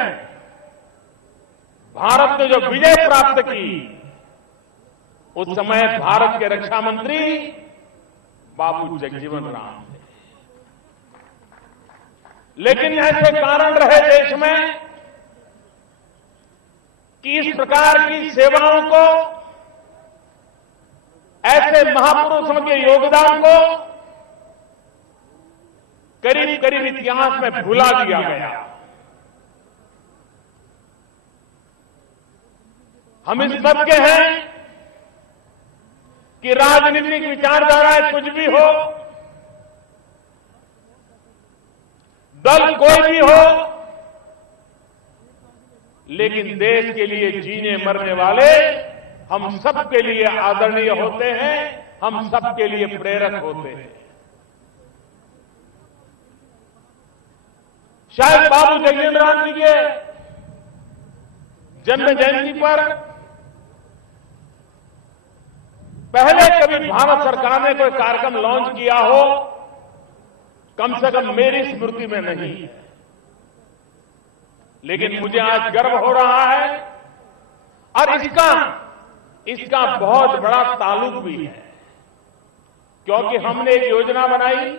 भारत ने जो विजय प्राप्त की, उस समय भारत के रक्षा मंत्री बाबू जगजीवन राम थे। लेकिन ऐसे कारण रहे देश में कि इस प्रकार की सेवाओं को, ऐसे महापुरुषों के योगदान को करीब करीब इतिहास में भुला दिया गया। हम इस बात के हैं कि राजनीतिक विचारधाराएं कुछ भी हो, दल कोई भी हो, लेकिन देश के लिए जीने मरने वाले हम सबके लिए आदरणीय होते हैं, हम सबके लिए प्रेरक होते हैं। शायद बाबू जगजीवन राम जी के जन्म जयंती पर पहले कभी भारत सरकार ने कोई कार्यक्रम लॉन्च किया हो, कम से कम मेरी स्मृति में नहीं। लेकिन मुझे आज गर्व हो रहा है और इसका बहुत बड़ा ताल्लुक भी है, क्योंकि हमने एक योजना बनाई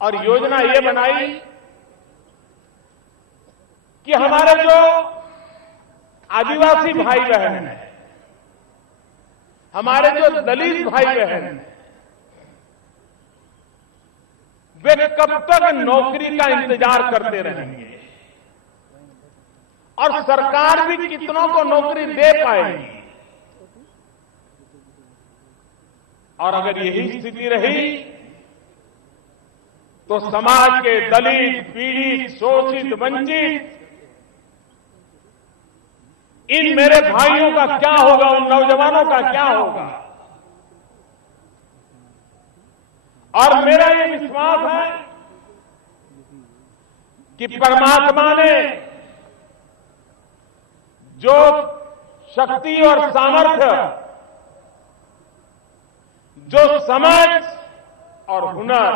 और योजना ये बनाई कि हमारे जो आदिवासी भाई बहन हैं, हमारे जो दलित भाई बहन हैं, वे कब तक नौकरी का इंतजार करते रहेंगे और सरकार भी कितनों को नौकरी दे पाएगी। और अगर यही स्थिति रही तो समाज के दलित, पीड़ित, शोषित, वंचित इन मेरे भाइयों का क्या होगा, उन नौजवानों का क्या होगा। और मेरा ये विश्वास है कि परमात्मा ने जो शक्ति और सामर्थ्य, जो समझ और हुनर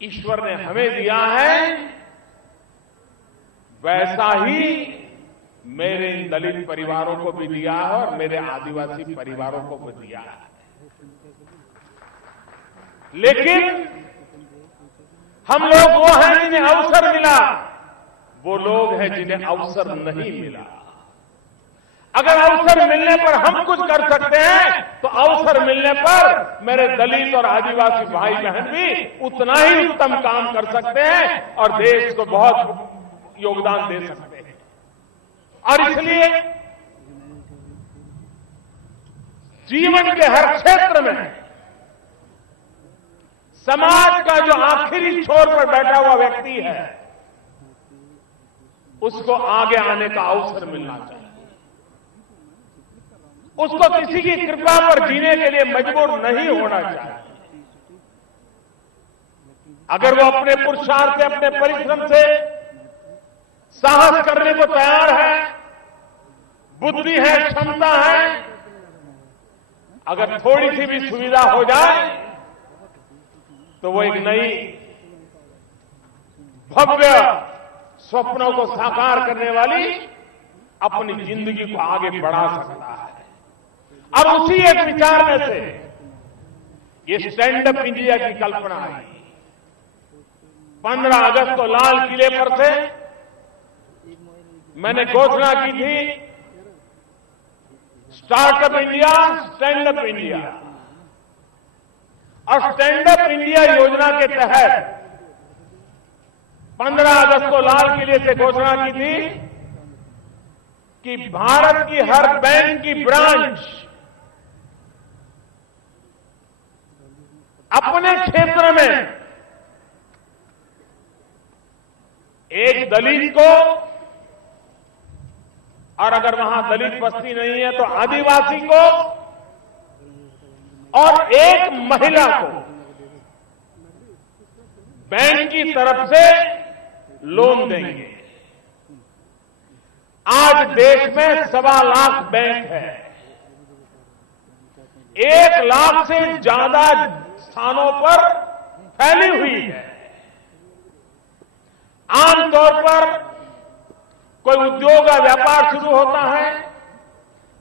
ईश्वर ने हमें दिया है, वैसा ही मेरे इन दलित परिवारों को भी दिया है और मेरे आदिवासी परिवारों को भी दिया है। लेकिन हम लोग वो हैं जिन्हें अवसर मिला, वो लोग हैं जिन्हें अवसर नहीं मिला। अगर अवसर मिलने पर हम कुछ कर सकते हैं तो अवसर मिलने पर मेरे दलित और आदिवासी भाई बहन भी उतना ही उत्तम काम कर सकते हैं और देश को बहुत योगदान दे सकते हैं। और इसलिए जीवन के हर क्षेत्र में समाज का जो आखिरी छोर पर बैठा हुआ व्यक्ति है, उसको आगे आने का अवसर मिलना चाहिए। उसको किसी की कृपा पर जीने के लिए मजबूर नहीं होना चाहिए। अगर वो अपने पुरुषार्थ से, अपने परिश्रम से साहस करने को तैयार है, बुद्धि है, क्षमता है, अगर थोड़ी सी भी सुविधा हो जाए तो वो एक नई भव्य स्वप्नों को साकार करने वाली अपनी जिंदगी को आगे बढ़ा सकता है। और उसी एक विचार में से ये स्टैंड अप इंडिया की कल्पना आई। 15 अगस्त को लाल किले पर से मैंने घोषणा की थी, startup India, stand up India. और स्टैंड अप इंडिया योजना के तहत 15 अगस्त को लाल किले से घोषणा की थी कि भारत की हर बैंक की ब्रांच अपने क्षेत्र में एक दलित को, और अगर वहां दलित बस्ती नहीं है तो आदिवासी को, और एक महिला को बैंक की तरफ से लोन देंगे। आज देश में 1.25 लाख बैंक है। 1 लाख से ज्यादा स्थानों पर फैली हुई है। आमतौर पर कोई उद्योग या व्यापार शुरू होता है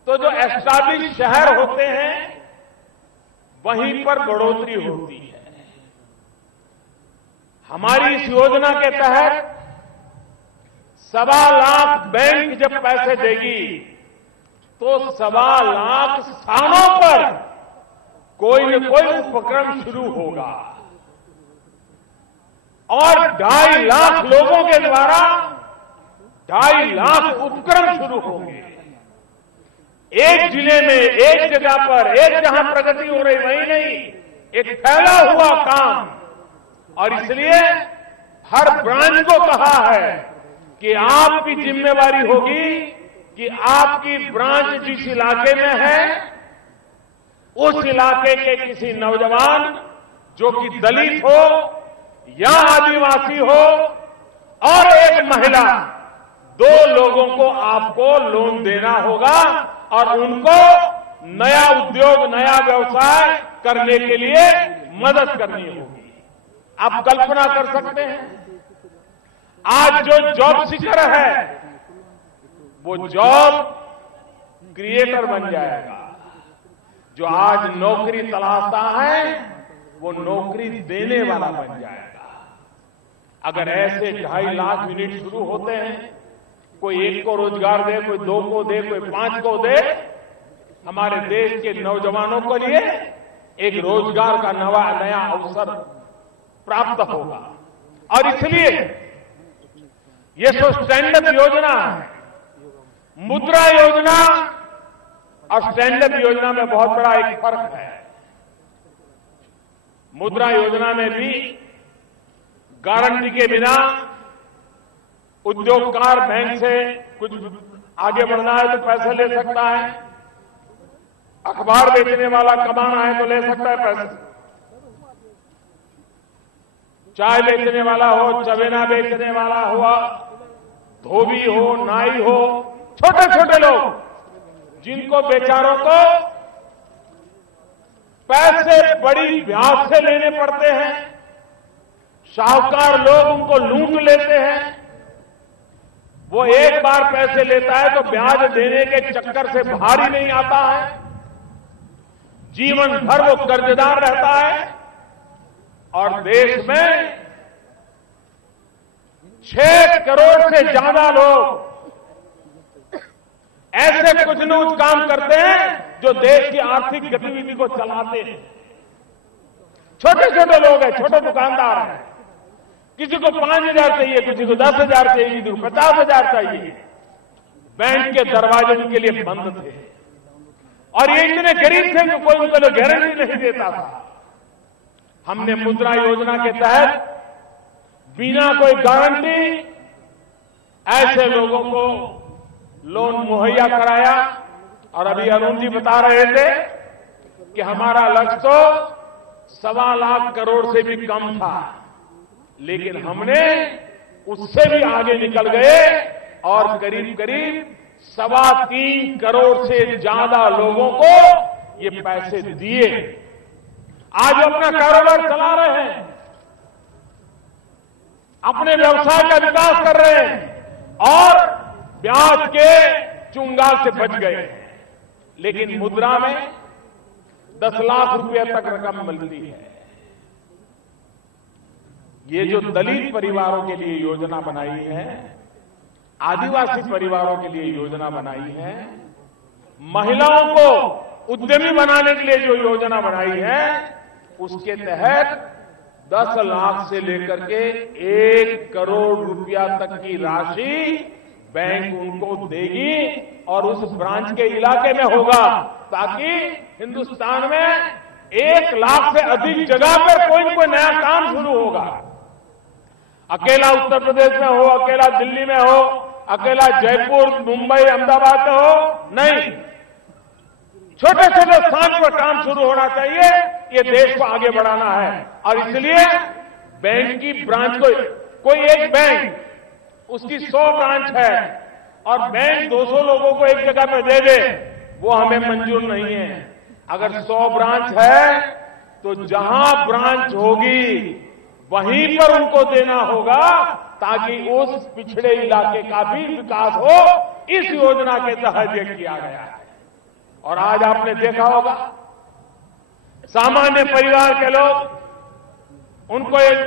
तो जो एस्टैब्लिश शहर होते हैं वहीं पर बढ़ोतरी होती है। हमारी इस योजना के तहत 1.25 लाख बैंक जब पैसे देगी तो 1.25 लाख स्थानों पर कोई न कोई उपक्रम शुरू होगा और 2.5 लाख लोगों के द्वारा 2.5 लाख उपक्रम शुरू होंगे। एक जिले में, एक जगह पर, एक जहां प्रगति हो रही वहीं नहीं, एक फैला हुआ काम। और इसलिए हर ब्रांच को कहा है कि आपकी जिम्मेवारी होगी कि आपकी ब्रांच जिस इलाके में है उस इलाके के किसी नौजवान जो कि दलित हो या आदिवासी हो और एक महिला, 2 लोगों को आपको लोन देना होगा और उनको नया उद्योग, नया व्यवसाय करने के लिए मदद करनी होगी। आप कल्पना कर सकते हैं आज जो जॉब सीकर है वो जॉब क्रिएटर बन जाएगा। जो आज नौकरी तलाशता है वो नौकरी देने वाला बन जाएगा। अगर ऐसे 2.5 लाख यूनिट शुरू होते हैं, कोई 1 को रोजगार दे, कोई 2 को दे, कोई 5 को दे, हमारे देश के नौजवानों के लिए एक रोजगार का नया अवसर प्राप्त होगा। और इसलिए ये जो स्टैंड अप योजना है, मुद्रा योजना और स्टैंड अप योजना में बहुत बड़ा एक फर्क है। मुद्रा योजना में भी गारंटी के बिना उद्योगकार बैंक से कुछ आगे बढ़ना है तो पैसे ले सकता है, अखबार बेचने वाला कमाना है तो ले सकता है पैसे, चाय बेचने वाला हो, चवेना बेचने वाला हुआ, धोबी हो, नाई हो, छोटे छोटे लोग जिनको बेचारों को पैसे बड़ी ब्याज से लेने पड़ते हैं, शाहूकार लोग उनको लूट लेते हैं, वो एक बार पैसे लेता है तो ब्याज देने के चक्कर से बाहर ही नहीं आता है, जीवन भर वो कर्जदार रहता है। और देश में 6 करोड़ से ज्यादा लोग ऐसे कुछ न कुछ काम करते हैं जो देश की आर्थिक गतिविधि को चलाते हैं। छोटे छोटे लोग हैं, छोटे दुकानदार हैं, किसी को 5,000 चाहिए, किसी को 10,000 चाहिए, किसी को 50,000 चाहिए। बैंक के दरवाजे उनके लिए बंद थे और ये इतने गरीब थे कि कोई उनको गारंटी नहीं देता था। हमने मुद्रा योजना के तहत बिना कोई गारंटी ऐसे लोगों को लोन मुहैया कराया। और अभी अरुण जी बता रहे थे कि हमारा लक्ष्य तो 1.25 लाख करोड़ से भी कम था, लेकिन हमने उससे भी आगे निकल गए और करीब करीब 3.25 करोड़ से ज्यादा लोगों को ये पैसे दिए। आज अपना कारोबार चला रहे हैं, अपने व्यवसाय का विकास कर रहे हैं और ब्याज के चुंगाल से बच गए। लेकिन मुद्रा में 10 लाख रुपए तक रकम मिलती है। ये जो दलित परिवारों के लिए योजना बनाई है, आदिवासी परिवारों के लिए योजना बनाई है, महिलाओं को उद्यमी बनाने के लिए जो योजना बनाई है, उसके तहत 10 लाख से लेकर के 1 करोड़ रुपया तक की राशि बैंक उनको देगी और उस ब्रांच के इलाके में होगा, ताकि हिंदुस्तान में 1 लाख से अधिक जगह पर कोई न कोई नया काम शुरू होगा। अकेला उत्तर प्रदेश में हो, अकेला दिल्ली में हो, अकेला जयपुर, मुंबई, अहमदाबाद में हो, नहीं, छोटे छोटे स्थान पर काम शुरू होना चाहिए। ये देश को आगे बढ़ाना है और इसलिए बैंक की ब्रांच को, कोई एक बैंक उसकी 100 ब्रांच है और बैंक 200 लोगों को एक जगह पे दे दे, वो हमें मंजूर नहीं है। अगर 100 ब्रांच है तो जहां ब्रांच होगी वहीं पर उनको देना होगा, ताकि उस पिछड़े इलाके का भी विकास हो। इस योजना के तहत ये किया गया है। और आज आपने देखा होगा, सामान्य परिवार के लोग, उनको एक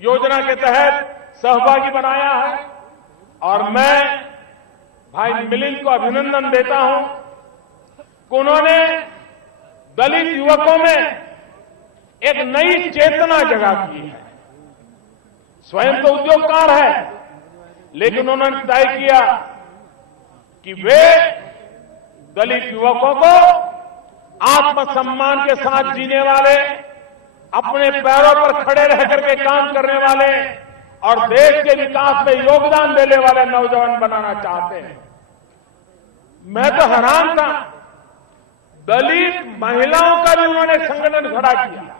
योजना के तहत सहभागी बनाया है और मैं भाई मिलिंद को अभिनंदन देता हूं कि उन्होंने दलित युवकों में एक नई चेतना जगा की है। स्वयं तो उद्योगकार है, लेकिन उन्होंने तय किया कि वे दलित युवकों को आत्मसम्मान के साथ जीने वाले, अपने पैरों पर खड़े रह करके काम करने वाले और देश के विकास में योगदान देने वाले नौजवान बनाना चाहते हैं। मैं तो हैरान था, दलित महिलाओं का भी उन्होंने संगठन खड़ा किया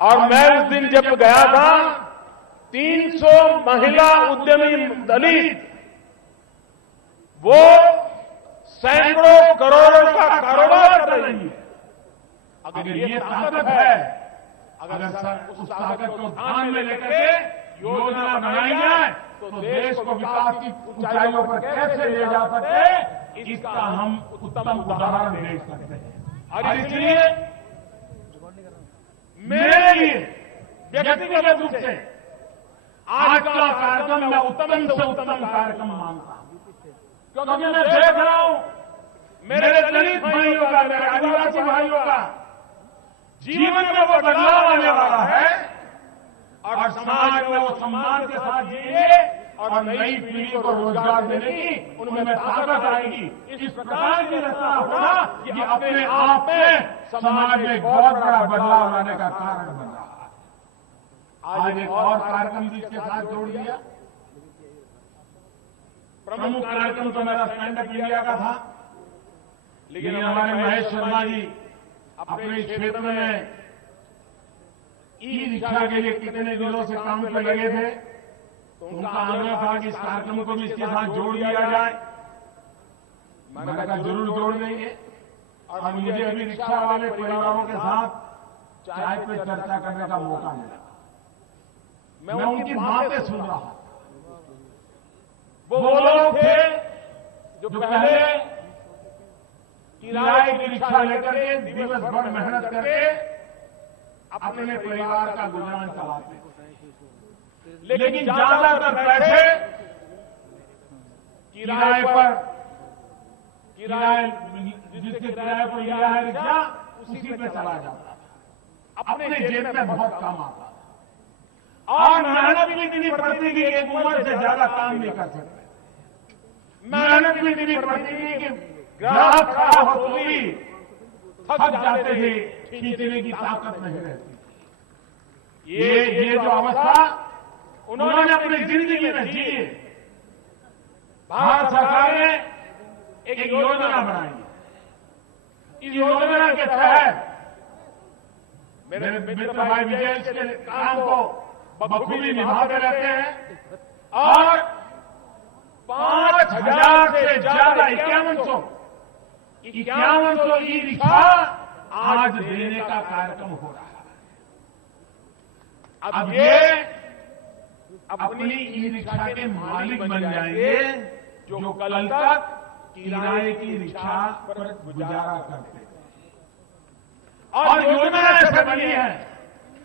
और मैं उस दिन जब गया था, 300 महिला उद्यमी दलित, वो सैकड़ों करोड़ों का कारोबार कर रही है। अगर ये ताकत है, अगर उस ताकत को ध्यान में लेकर योजना बनाई जाए तो देश को विकास की ऊंचाइयों पर कैसे ले जा सकते, इसका हम उत्तम उदाहरण देख सकते हैं। और इसलिए मेरे लिए व्यक्तिगत रूप से आज का कार्यक्रम मैं उत्तम से उत्तम कार्यक्रम मानता हूं, क्योंकि मैं देख रहा हूं मेरे दलित भाइयों का, मेरे आदिवासी भाइयों का जीवन में वो बदलाव आने वाला है और समाज में वो सम्मान के साथ जिएंगे और नई पीढ़ी को रोजगार देने की उनमें ताकत आएगी। इस प्रकार की रचना होगा कि अपने आप में समाज में बहुत बड़ा बदलाव लाने का कारण बन रहा है। आज एक और कार्यक्रम भी इसके साथ जोड़ दिया। प्रमुख कार्यक्रम तो मेरा स्टैंड अप इंडिया का था, लेकिन हमारे महेश शर्मा जी अपने क्षेत्र में ई रिक्शा के लिए कितने दिनों से काम पे लगे थे, तो उनका आग्रह था कि इस कार्यक्रम को भी इसके साथ जोड़ दिया जाए। मैंने कहा जरूर जोड़ देंगे और मुझे अभी रिक्शा वाले परिवारों के साथ चाय पे चर्चा करने का मौका मिला। मैं उनकी बातें सुन रहा हूं वो लोग थे जो पहले किराए की रिक्शा लेकर के दिवस भर मेहनत करके अपने परिवार का गुजारा चलाते, लेकिन ज्यादातर पैसे किराए पर, जिसके किराए पर लिया है रिक्शा उसी पे चला जाता था, अपने जेब में बहुत काम आता था। और मेहनत भी इतनी पड़ती थी कि एक उम्र से ज्यादा काम नहीं कर सकते, मेहनत भी इतनी पड़ती थी कि ग्राहक खड़ा हो तो भी थक जाते थे, खींचने की ताकत नहीं रहती। ये जो अवस्था उन्होंने अपनी जिंदगी में जी है। भारत सरकार ने एक योजना बनाई। इस योजना के तहत मेरे मित्र भाई विजय इसके काम को बखूबी निभाते रहते हैं और 5,000 से ज्यादा 5100 ई रिक्शा आज देने का कार्यक्रम हो रहा है। अब ये अपनी ई रिक्शा के मालिक बन जाएंगे जो कल तक किराए की रिक्शा पर गुजारा करते थे। और योजना ऐसे बनी है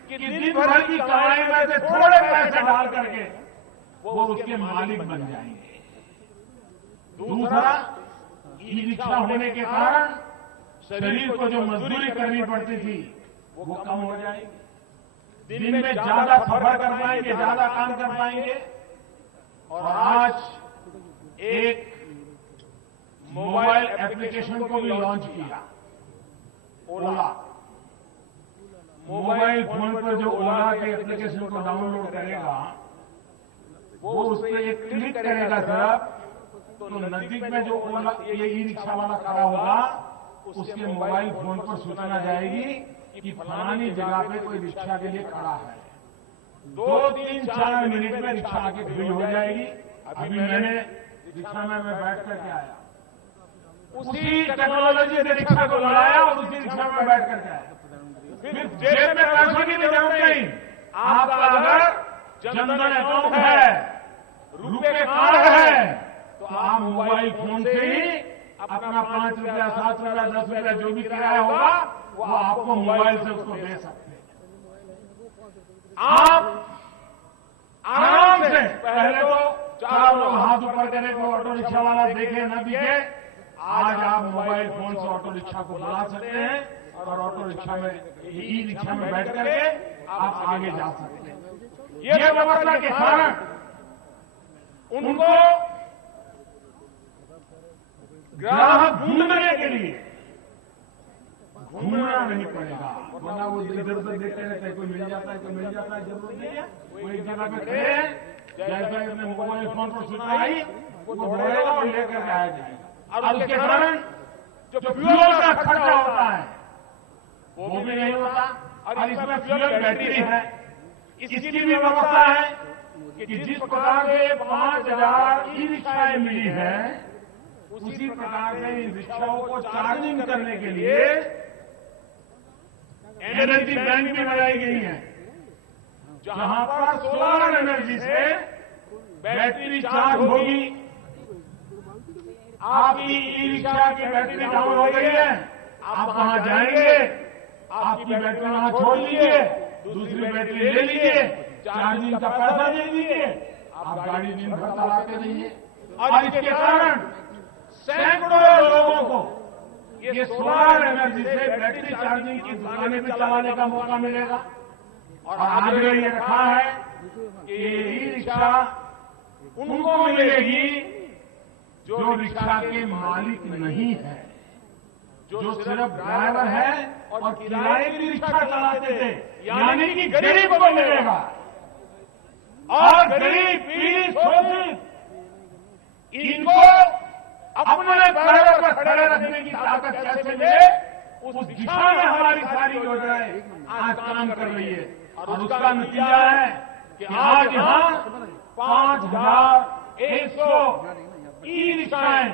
कि दिन भर की कमाई में से थोड़े पैसे डाल करके वो उसके मालिक बन जाएंगे। दूसरा, ई रिक्शा होने के कारण शरीर को जो मजदूरी करनी पड़ती थी वो कम हो जाएगी। दिन में ज्यादा सफर कर पाएंगे, ज्यादा काम कर पाएंगे। और आज एक मोबाइल एप्लीकेशन को भी लॉन्च किया, ओला। मोबाइल फोन पर जो ओला के एप्लीकेशन को डाउनलोड करेगा वो उस पर एक क्लिक करेगा साहब, तो नजदीक में जो ओला ये ई रिक्शा वाला खड़ा होगा उसके मोबाइल फोन पर सूचना जाएगी कि फलानी जगह पे कोई रिक्शा के लिए खड़ा है। 2, 3, 4 मिनट में रिक्शा आके खड़ी हो जाएगी। अभी मैंने रिक्शा में मैं बैठ करके आया, उसी टेक्नोलॉजी से रिक्शा को लगाया और उसी रिक्शा में बैठ करके आया। फिर जेब में पैसों की भी जरूरत नहीं। आपका अगर जनधन अकाउंट है, रुपए कार्ड है, तो आप मोबाइल फोन से ही अपना 5 रुपया, 7 रुपया, 10 रुपया जो भी किराया होगा वो आपको मोबाइल से उसको दे सकते हैं। आप आराम से, पहले तो 4 लोग हाथ ऊपर करे को ऑटो रिक्शा वाला देखे न दिखे, आज आप मोबाइल फोन से ऑटो रिक्शा को बुला सकते हैं और ऑटो रिक्शा में, ई रिक्शा में बैठ करके आप आगे जा सकते हैं। ये व्यवस्था के कारण उनको ग्राहक ढूंढने के लिए घूमना नहीं पड़ेगा, वरना वो इधर उधर देखते रहते हैं, कोई मिल जाता है, कोई मिल जाता है, जरूरत नहीं है। वो एक जगह पे खड़े, जैसे अपने मोबाइल फोन पर सूचना आई वो दौड़ेगा और लेकर आया जाएगा। और उसके कारण जो फ्यूल का खर्चा होता है वो भी नहीं होता। और इसमें फ्यूल बैटरी है, इसकी भी व्यवस्था है कि जिस प्रकार से 5,000 ई रिक्शाएं मिली है उसी प्रकार से इन रिक्शाओं को चार्जिंग करने के लिए एनर्जी बैंक भी बनाई गई है, जहां पर सोलर एनर्जी से बैटरी चार्ज होगी। आपकी ई रिक्शा की बैटरी डाउन हो गई है, आप वहां जाएंगे, आपकी बैटरी वहां छोड़ लीजिए, दूसरी बैटरी ले लीजिए, चार्जिंग का पैसा दे दीजिए, आप गाड़ी दिन भर चलाते रहिए। और इसके कारण सैकड़ों लोगों को ये सोलर एनर्जी से बैटरी चार्जिंग की दुकानें भी चलाने का मौका मिलेगा। और आगे ये रखा है कि ई रिक्शा उनको मिलेगी जो रिक्शा के मालिक नहीं है, जो सिर्फ ड्राइवर है और किराए की रिक्शा चलाते थे, यानी कि गरीब को मिलेगा। और गरीब, पीड़ित, शोषित, इनको अपने पैरों पर खड़े रखने की ताकत कैसे मिले, उस दिशा में हमारी सारी योजनाएं आज काम कर रही है। और उसका नतीजा है कि आज यहां 5,100 ई रिक्शाएं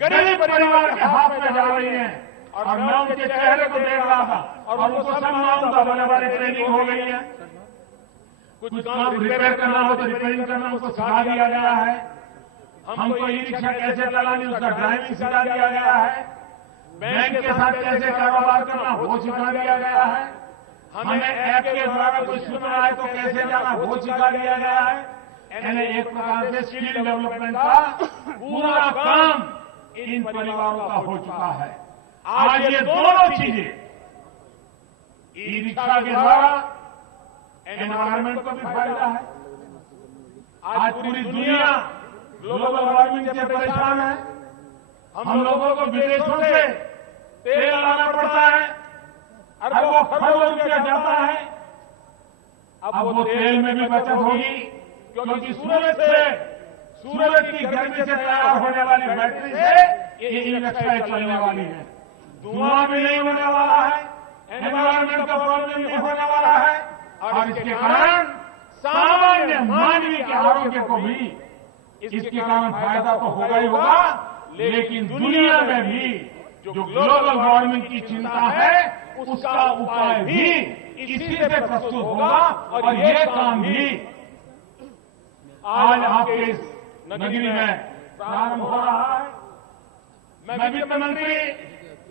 गरीब परिवार के हाथ में जा रही हैं। और मैं उनके चेहरे को देख रहा था और उनको समझाऊं था, बड़े बड़े ट्रेनिंग हो गई है, कुछ काम रिपेयर करना हो तो रिपेयरिंग करना उनको सिखा दिया गया है। हमको ई रिक्शा कैसे चलानी उसका ड्राइविंग सिखा दिया गया है, बैंक के साथ कैसे कारोबार करना वो सिखा दिया गया है, हमें ऐप के द्वारा कोई सुन रहा है तो कैसे जाना वो सिखा दिया गया है। यानी एक प्रकार से स्किल डेवलपमेंट का पूरा काम इन परिवारों का हो चुका है। आज ये दोनों चीजें ई रिक्शा के द्वारा एनवायरमेंट को भी फायदा है। आज पूरी दुनिया ग्लोबल वार्मिंग से परेशान है। हम लोगों को विदेशों से तेल लाना पड़ता है, अरबों खरबों रुपया जाता है। अब वो तेल में भी बचत होगी क्योंकि सूरज की गर्मी से तैयार होने वाली बैटरी से ये रिक्शाएं चलने वाली है। धुआं भी नहीं होने वाला है, एनवायरमेंट का प्रॉब्लम नहीं होने वाला है और इसके कारण सामान्य मानवीय के आरोग्य को भी इसके कारण फायदा तो होगा ही होगा, लेकिन दुनिया में भी जो ग्लोबल वार्मिंग की चिंता है उसका उपाय भी इसी से प्रस्तुत होगा और ये काम भी आज आपके इस नगरी में प्रारंभ हो रहा है। मैं वित्त मंत्री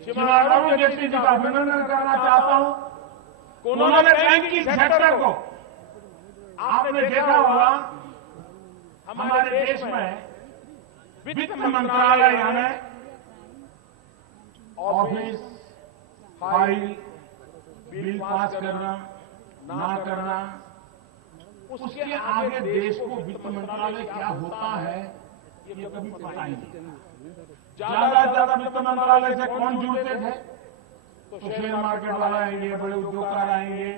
श्रीमान अरुण जेटली जी का अभिनंदन करना चाहता हूं। उन्होंने बैंकिंग सेक्टर को, आपने देखा होगा हमारे देश में वित्त मंत्रालय यानी ऑफिस, फाइल, बिल पास करना ना करना, उसके आगे देश को वित्त मंत्रालय क्या होता है ये कभी पता ही नहीं। ज्यादा से ज्यादा वित्त मंत्रालय से कौन जुड़ते थे? तो शेयर मार्केट वाला आएंगे, बड़े उद्योगकार आएंगे।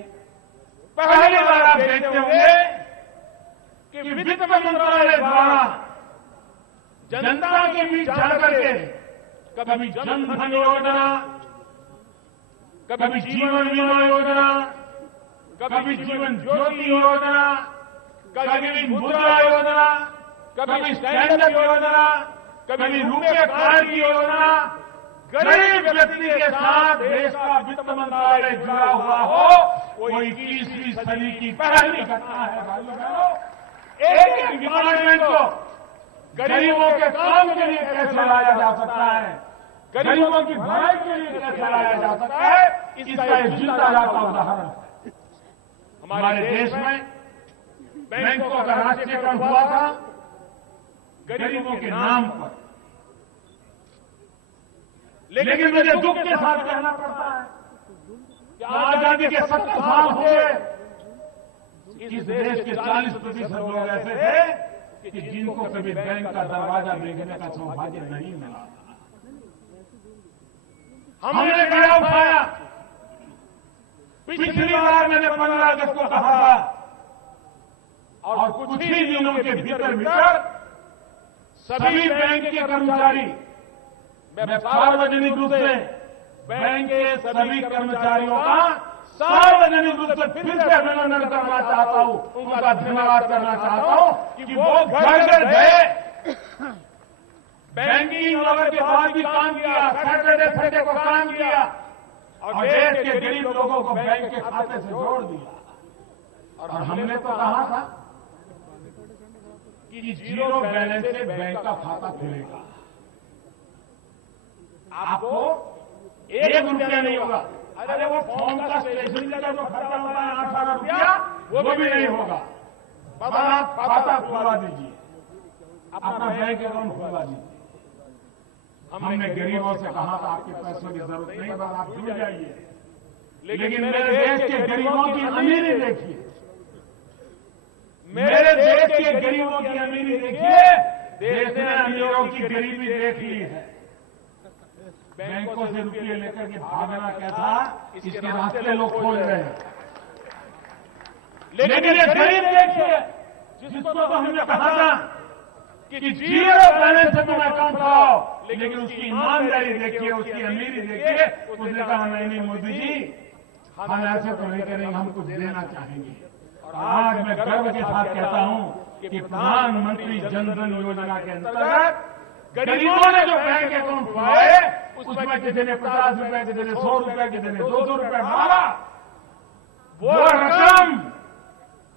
पहली बार आप देखते होंगे कि वित्त मंत्रालय द्वारा जनता के बीच जाकर के कभी जन धन योजना, कभी जीवन बीमा योजना, कभी जीवन ज्योति योजना, कभी मुद्रा योजना, कभी स्टैंड अप योजना, कभी रुपे कार्ड की योजना, गरीब व्यक्ति के साथ देश का वित्त मंत्रालय जुड़ा हुआ हो, वो 21वीं सदी की पहली घटना है। भाइयों बहनों, एक डिपार्टमेंट को गरीबों के काम के लिए कैसे लाया जा सकता है, गरीबों की भलाई के लिए कैसे लाया जा सकता है, इसका एक जिंदा जाता उदाहरण है। हमारे देश में बैंकों का राष्ट्रीयकरण हुआ था गरीबों के नाम पर, लेकिन मुझे दुख के साथ कहना पड़ता है कि आजादी के 70 साल हुए, इस देश के 40% लोग ऐसे थे कि जिनको कभी बैंक का दरवाजा देखने का सौभाग्य नहीं मिला। हमने गया उठाया। पिछली बार मैंने 15 अगस्त को कहा था और कुछ ही दिनों के भीतर सभी बैंक के कर्मचारी, मैं सार्वजनिक रूप से बैंक के सभी कर्मचारियों का सार्वजनिक रूप से फिर से अभिनंदन करना चाहता हूं, उनका धन्यवाद करना चाहता हूं कि वो घर घर गए, बैंकिंग आवर के बाद भी काम किया, सैटरडे संडे को काम किया और देश के गरीब लोगों को बैंक के खाते से जोड़ दिया। और हमने तो कहा था कि जीरो बैलेंस से बैंक का खाता खुलेगा, आपको 1 रुपया नहीं होगा। अरे वो फॉर्म का स्टेशनरी का जो खर्चा होता है 8-18 रुपया, वो भी नहीं होगा। बस आप खाता खुलवा दीजिए, अपना बैंक अकाउंट खुलवा दीजिए। हमने गरीबों से कहा था आपके पैसों की जरूरत नहीं, बस आप जुड़ जाइए। लेकिन मेरे देश के गरीबों की अमीरी देखिए, मेरे देश के गरीबों की अमीरी देखिए, देश ने अमीरों की गरीबी देख ली है। बैंकों से रुपये लेकर के भागना कैसा, इसके रास्ते लोग खोल रहे हैं। लेकिन ये गरीब देखिए जिसको तो हमने कहा था कि जीरो बैलेंस से तुम अकाउंट कराओ, लेकिन उसकी ईमानदारी देखिए, उसकी अमीरी देखिए। उसने कहा नहीं मोदी जी, हम ऐसे तो नहीं करेंगे, हम कुछ देना चाहेंगे। और आज मैं गर्व के साथ कहता हूं कि प्रधानमंत्री जन धन योजना के अंतर्गत गरीबों ने जो बैंक अकाउंट खुलवाए, उसमें किसी ने 50 रुपए, किसी ने 100 रुपए, किसी ने 200 रुपए डाला, वो रकम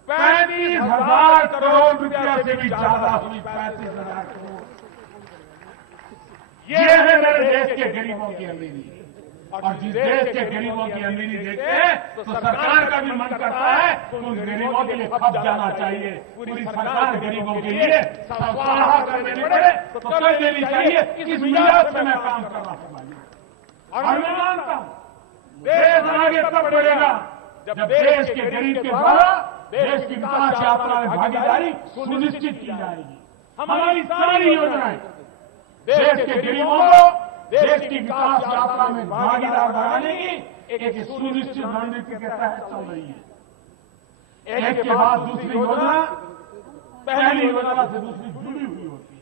35,000 करोड़ रुपया से भी ज्यादा हुई। 35,000 करोड़। ये है मेरे देश के गरीबों की अमीरी। और जिस देश के गरीबों की अमीरी देखते हैं तो सरकार का भी मन करता है तो उन गरीबों के लिए खप जाना चाहिए। पूरी सरकार गरीबों के लिए स्वाहा करने पड़े तो कर देनी चाहिए। इस मिजाज से मैं काम कर रहा हूं और मैं मानता हूं देश आगे तब बढ़ेगा जब देश के गरीब के द्वारा देश की विकास यात्रा में भागीदारी सुनिश्चित की जाएगी। हमारी सारी योजनाएं देश के गरीबों को देश की विकास यात्रा में भागीदार बनाने की एक सुनिश्चित रणनीति के तहत चल रही है। एक के बाद दूसरी योजना पहली योजना से दूसरी जुड़ी हुई होती है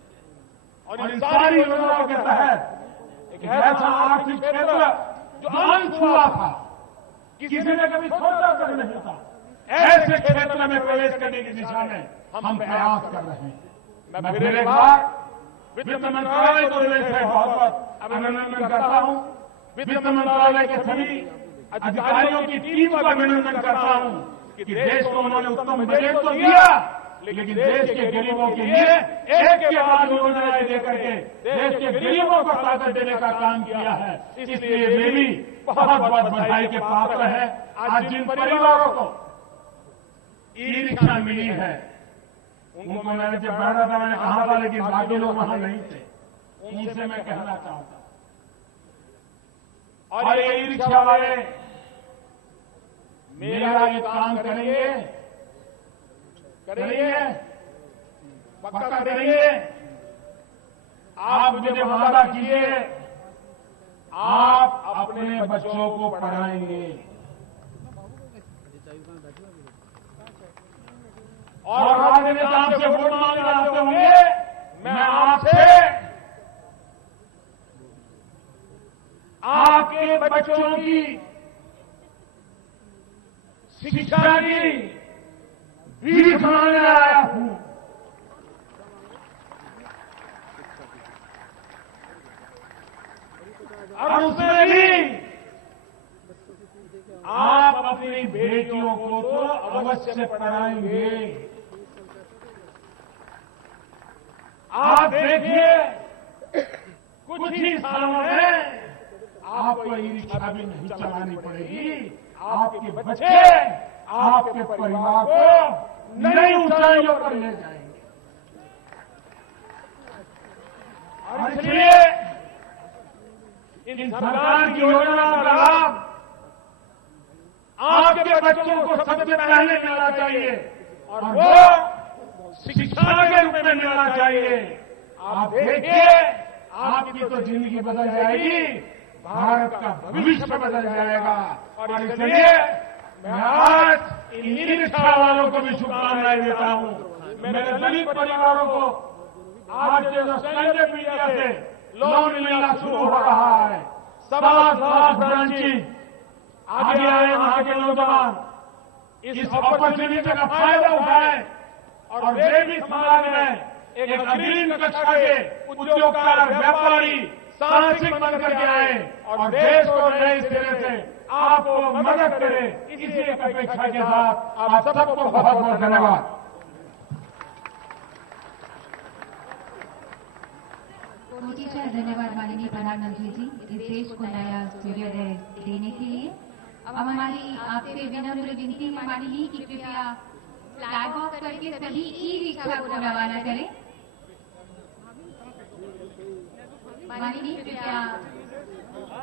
और इन सारी योजनाओं के तहत एक ऐसा आर्थिक क्षेत्र जो अनछुआ था, किसी ने कभी सोचा कर नहीं था, ऐसे क्षेत्र में प्रवेश करने की दिशा में हम प्रयास कर रहे हैं। मैं फिर एक बार वित्त मंत्रालय को बहुत बहुत अभिनंदन करता हूं। वित्त मंत्रालय के सभी अधिकारियों की टीम का अभिनंदन करता हूं कि देश को उन्होंने उत्तम बजट तो दिया, लेकिन देश के गरीबों के लिए एक के बाद योजनाएं देकर के देश के गरीबों को ताकत देने का काम किया है। इसलिए मेरी बहुत बहुत बधाई के पात्र है। आज जिन परिवारों को ई रिक्शा मिली है उनको मैंने जब बैठा था मैंने कहा था, लेकिन बाकी लोग वहां नहीं थे, उनसे मैं कहना चाहता हूं और ये ई रिक्शा वाले मेरा ये काम करेंगे पक्का करेंगे। आप मुझे वादा कीजिए आप अपने बच्चों को पढ़ाएंगे और राज्य नेता आपसे वोट मांगने आते होंगे। मैं आपसे आपके बच्चों की शिक्षा की भीख मांगने आया हूं और उसमें भी आप अपनी बेटियों को तो अवश्य पढ़ाएंगे। आप देखिए कुछ ही सालों में आपको ई रिक्शा भी नहीं चलानी पड़ेगी। आपके बच्चे आपके परिवार को नई ऊंचाइयों पर ले जाएंगे और इसलिए इन सरकार की योजना का लाभ आपके बच्चों को सबसे पहले मिलना चाहिए और वो शिक्षा के रूप में मिलना चाहिए। आप देखिए आपकी तो जिंदगी बदल जाएगी, भारत का भविष्य बदल जाएगा। और इसलिए मैं आज इन ई रिक्शा वालों को भी शुभकामनाएं देता हूं। मेरे दलित परिवारों को आज जो स्टैंडअप इंडिया से लोन मिलना शुरू हो रहा है, 7 लाख ब्रांचेज आगे आए वहां के नौजवान इस अपॉर्चुनिटी का फायदा उठाएं और वे भी समाज में एक अग्रिम कक्षा के उद्योगकार व्यापारी साहसिक बनकर के आए और देश को नए सिरे से आपको मदद करें। इसी एक अपेक्षा के साथ आप सबको बहुत बहुत धन्यवाद। धन्यवाद माननीय प्रधानमंत्री जी इस देश को नया सूर्योदय देने के लिए। अब हमारी आपसे विनम्र विनती माननीय कि कृपया फ्लैग ऑफ करके सभी ई रिक्शा को रवाना करें। माननीय कृपया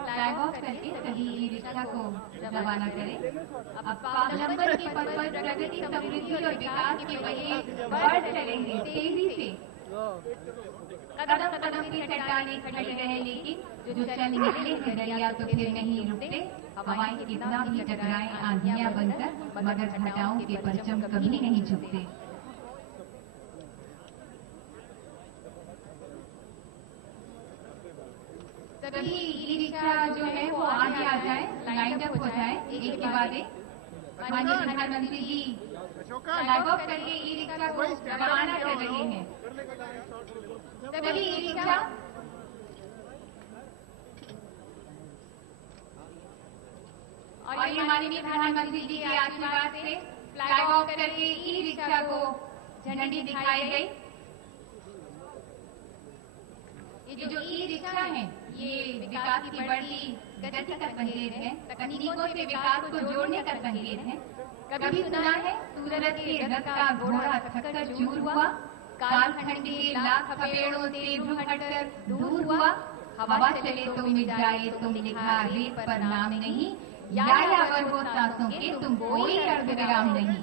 फ्लैग ऑफ करके सभी ई रिक्शा को रवाना करें। अब स्वावलंबन के पथ पर प्रगति, समृद्धि और विकास के पहिए बढ़ चलेंगे तेजी से। कदम कदम की चट्टाने खड़ी रहे लेकिन जो चल निकले दरिया तो फिर नहीं रुकते। हवाएं कितना भी टकराएं आंधियां बनकर, मगर घटाओं के परचम कभी नहीं झुकते। सभी ई रिक्शा जो है वो आगे आ जाए, लाइन अप हो जाए एक के बाद एक। माननीय प्रधानमंत्री जी फ्लैग ऑफ करके ई रिक्शा को रवाना कर रहे हैं। सभी ई रिक्शा और ये माननीय प्रधानमंत्री जी के आशीर्वाद से फ्लैग ऑफ करके ई रिक्शा को झंडी दिखाई गई। ये जो ई रिक्शा है, ये विकास की बढ़ती गति का संकेत है, तकनीकों से विकास को जोड़ने का संकेत है। कभी सुना है सूरत के रथ का घोड़ा थककर चूर हुआ, कालखंड के लाख पेड़ों से ध्रुव हटकर दूर हुआ, हवा चले तो मिट जाए तुम लिखा रेत पर नाम नहीं, यायावर हो सांसों के तुम कोई अर्धविराम नहीं।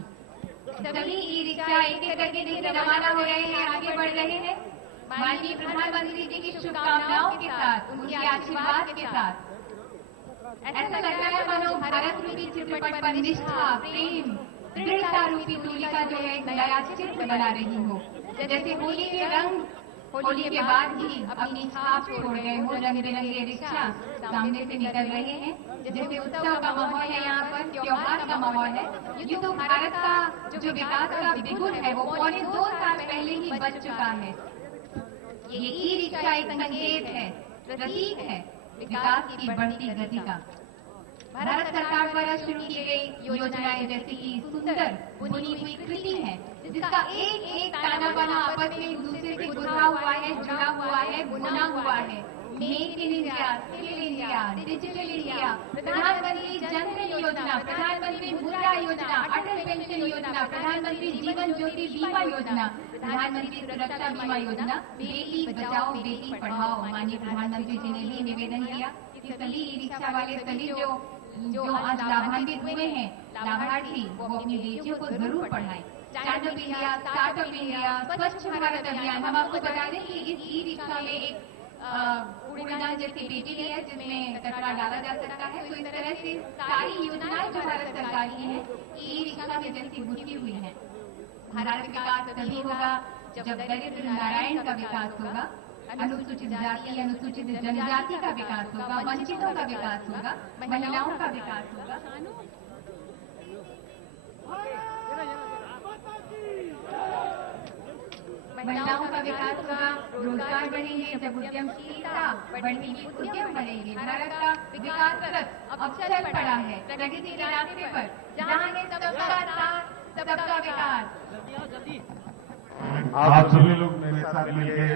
सभी ई रिक्शा एक एक करके देखिए रवाना हो रहे हैं, आगे बढ़ रहे हैं माननीय प्रधानमंत्री जी की शुभकामनाओं के साथ, उनके आशीर्वाद के साथ। ऐसा लग रहा है मानो भारत रूपी चित्रपट पर निष्ठा, प्रेम, दृढ़ता रूपी तुलिका जो है नया चित्र बना रही हो। जैसे होली के रंग होली के बाद ही अपनी छाप छोड़ गए हो, रंग बिरंगे रिक्शा सामने से निकल रहे हैं। जैसे उत्सव का माहौल है यहाँ पर, त्योहार का माहौल है। ये तो भारत का जो विकास का बिगुल है वो पौने 2 साल पहले ही बच चुका है। ये ई रिक्शा एक संकेत है, प्रतीक है विकास की बढ़ती गति का। भारत सरकार द्वारा शुरू की गई योजनाएं जैसे कि सुंदर बुनी हुई कृति है, जिसका एक एक ताना बाना आपस में एक दूसरे से गुथा हुआ है, जुड़ा हुआ है, बुना हुआ है। Make in India, skill India, digital India, प्रधानमंत्री जन धन योजना, प्रधानमंत्री मुद्रा योजना, अटल पेंशन योजना, प्रधानमंत्री जीवन ज्योति बीमा योजना, प्रधानमंत्री सुरक्षा बीमा योजना, बेटी बचाओ बेटी पढ़ाओ। माननीय प्रधानमंत्री जी ने भी निवेदन किया कि सभी ई रिक्शा वाले सभी जो आज लाभान्वित हुए हैं, लाभार्थी, वो अपनी बेटियों को जरूर पढ़ाएं। स्टैंडअप इंडिया, स्टार्टअप इंडिया, स्वच्छ भारत अभियान, हम आपको बता दें कि इस ई रिक्शा में एक कूड़ेदान जैसी पेटी भी है जिसमें कचरा डाला जा सकता है। तो इस तरह से सारी योजनाएं जो भारत सरकार की है ई रिक्शा में जैसी गुथी हुई है। भारत विकास तभी होगा जब दरिद्र नारायण का विकास होगा, अनुसूचित जाति अनुसूचित जनजाति का विकास होगा, वंचितों का विकास होगा, महिलाओं का विकास होगा। महिलाओं का विकास होगा, रोजगार बढ़ेंगे, जब उद्यमशीलता बढ़ेगी उद्यम बढ़ेंगे। भारत का विकास रथ अब चल पड़ा है प्रगति के रास्ते पर, जहाँ है सबका साथ सबका विकास। आप सभी लोग मेरे साथ मिलकर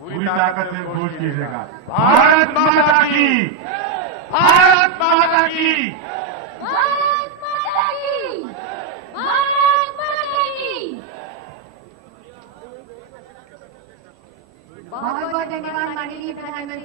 पूरी ताकत से घोष कीजिएगा, भारत माता की, भारत माता की, भारत माता की, भारत माता की। बहुत बहुत धन्यवाद माननीय प्रधानमंत्री।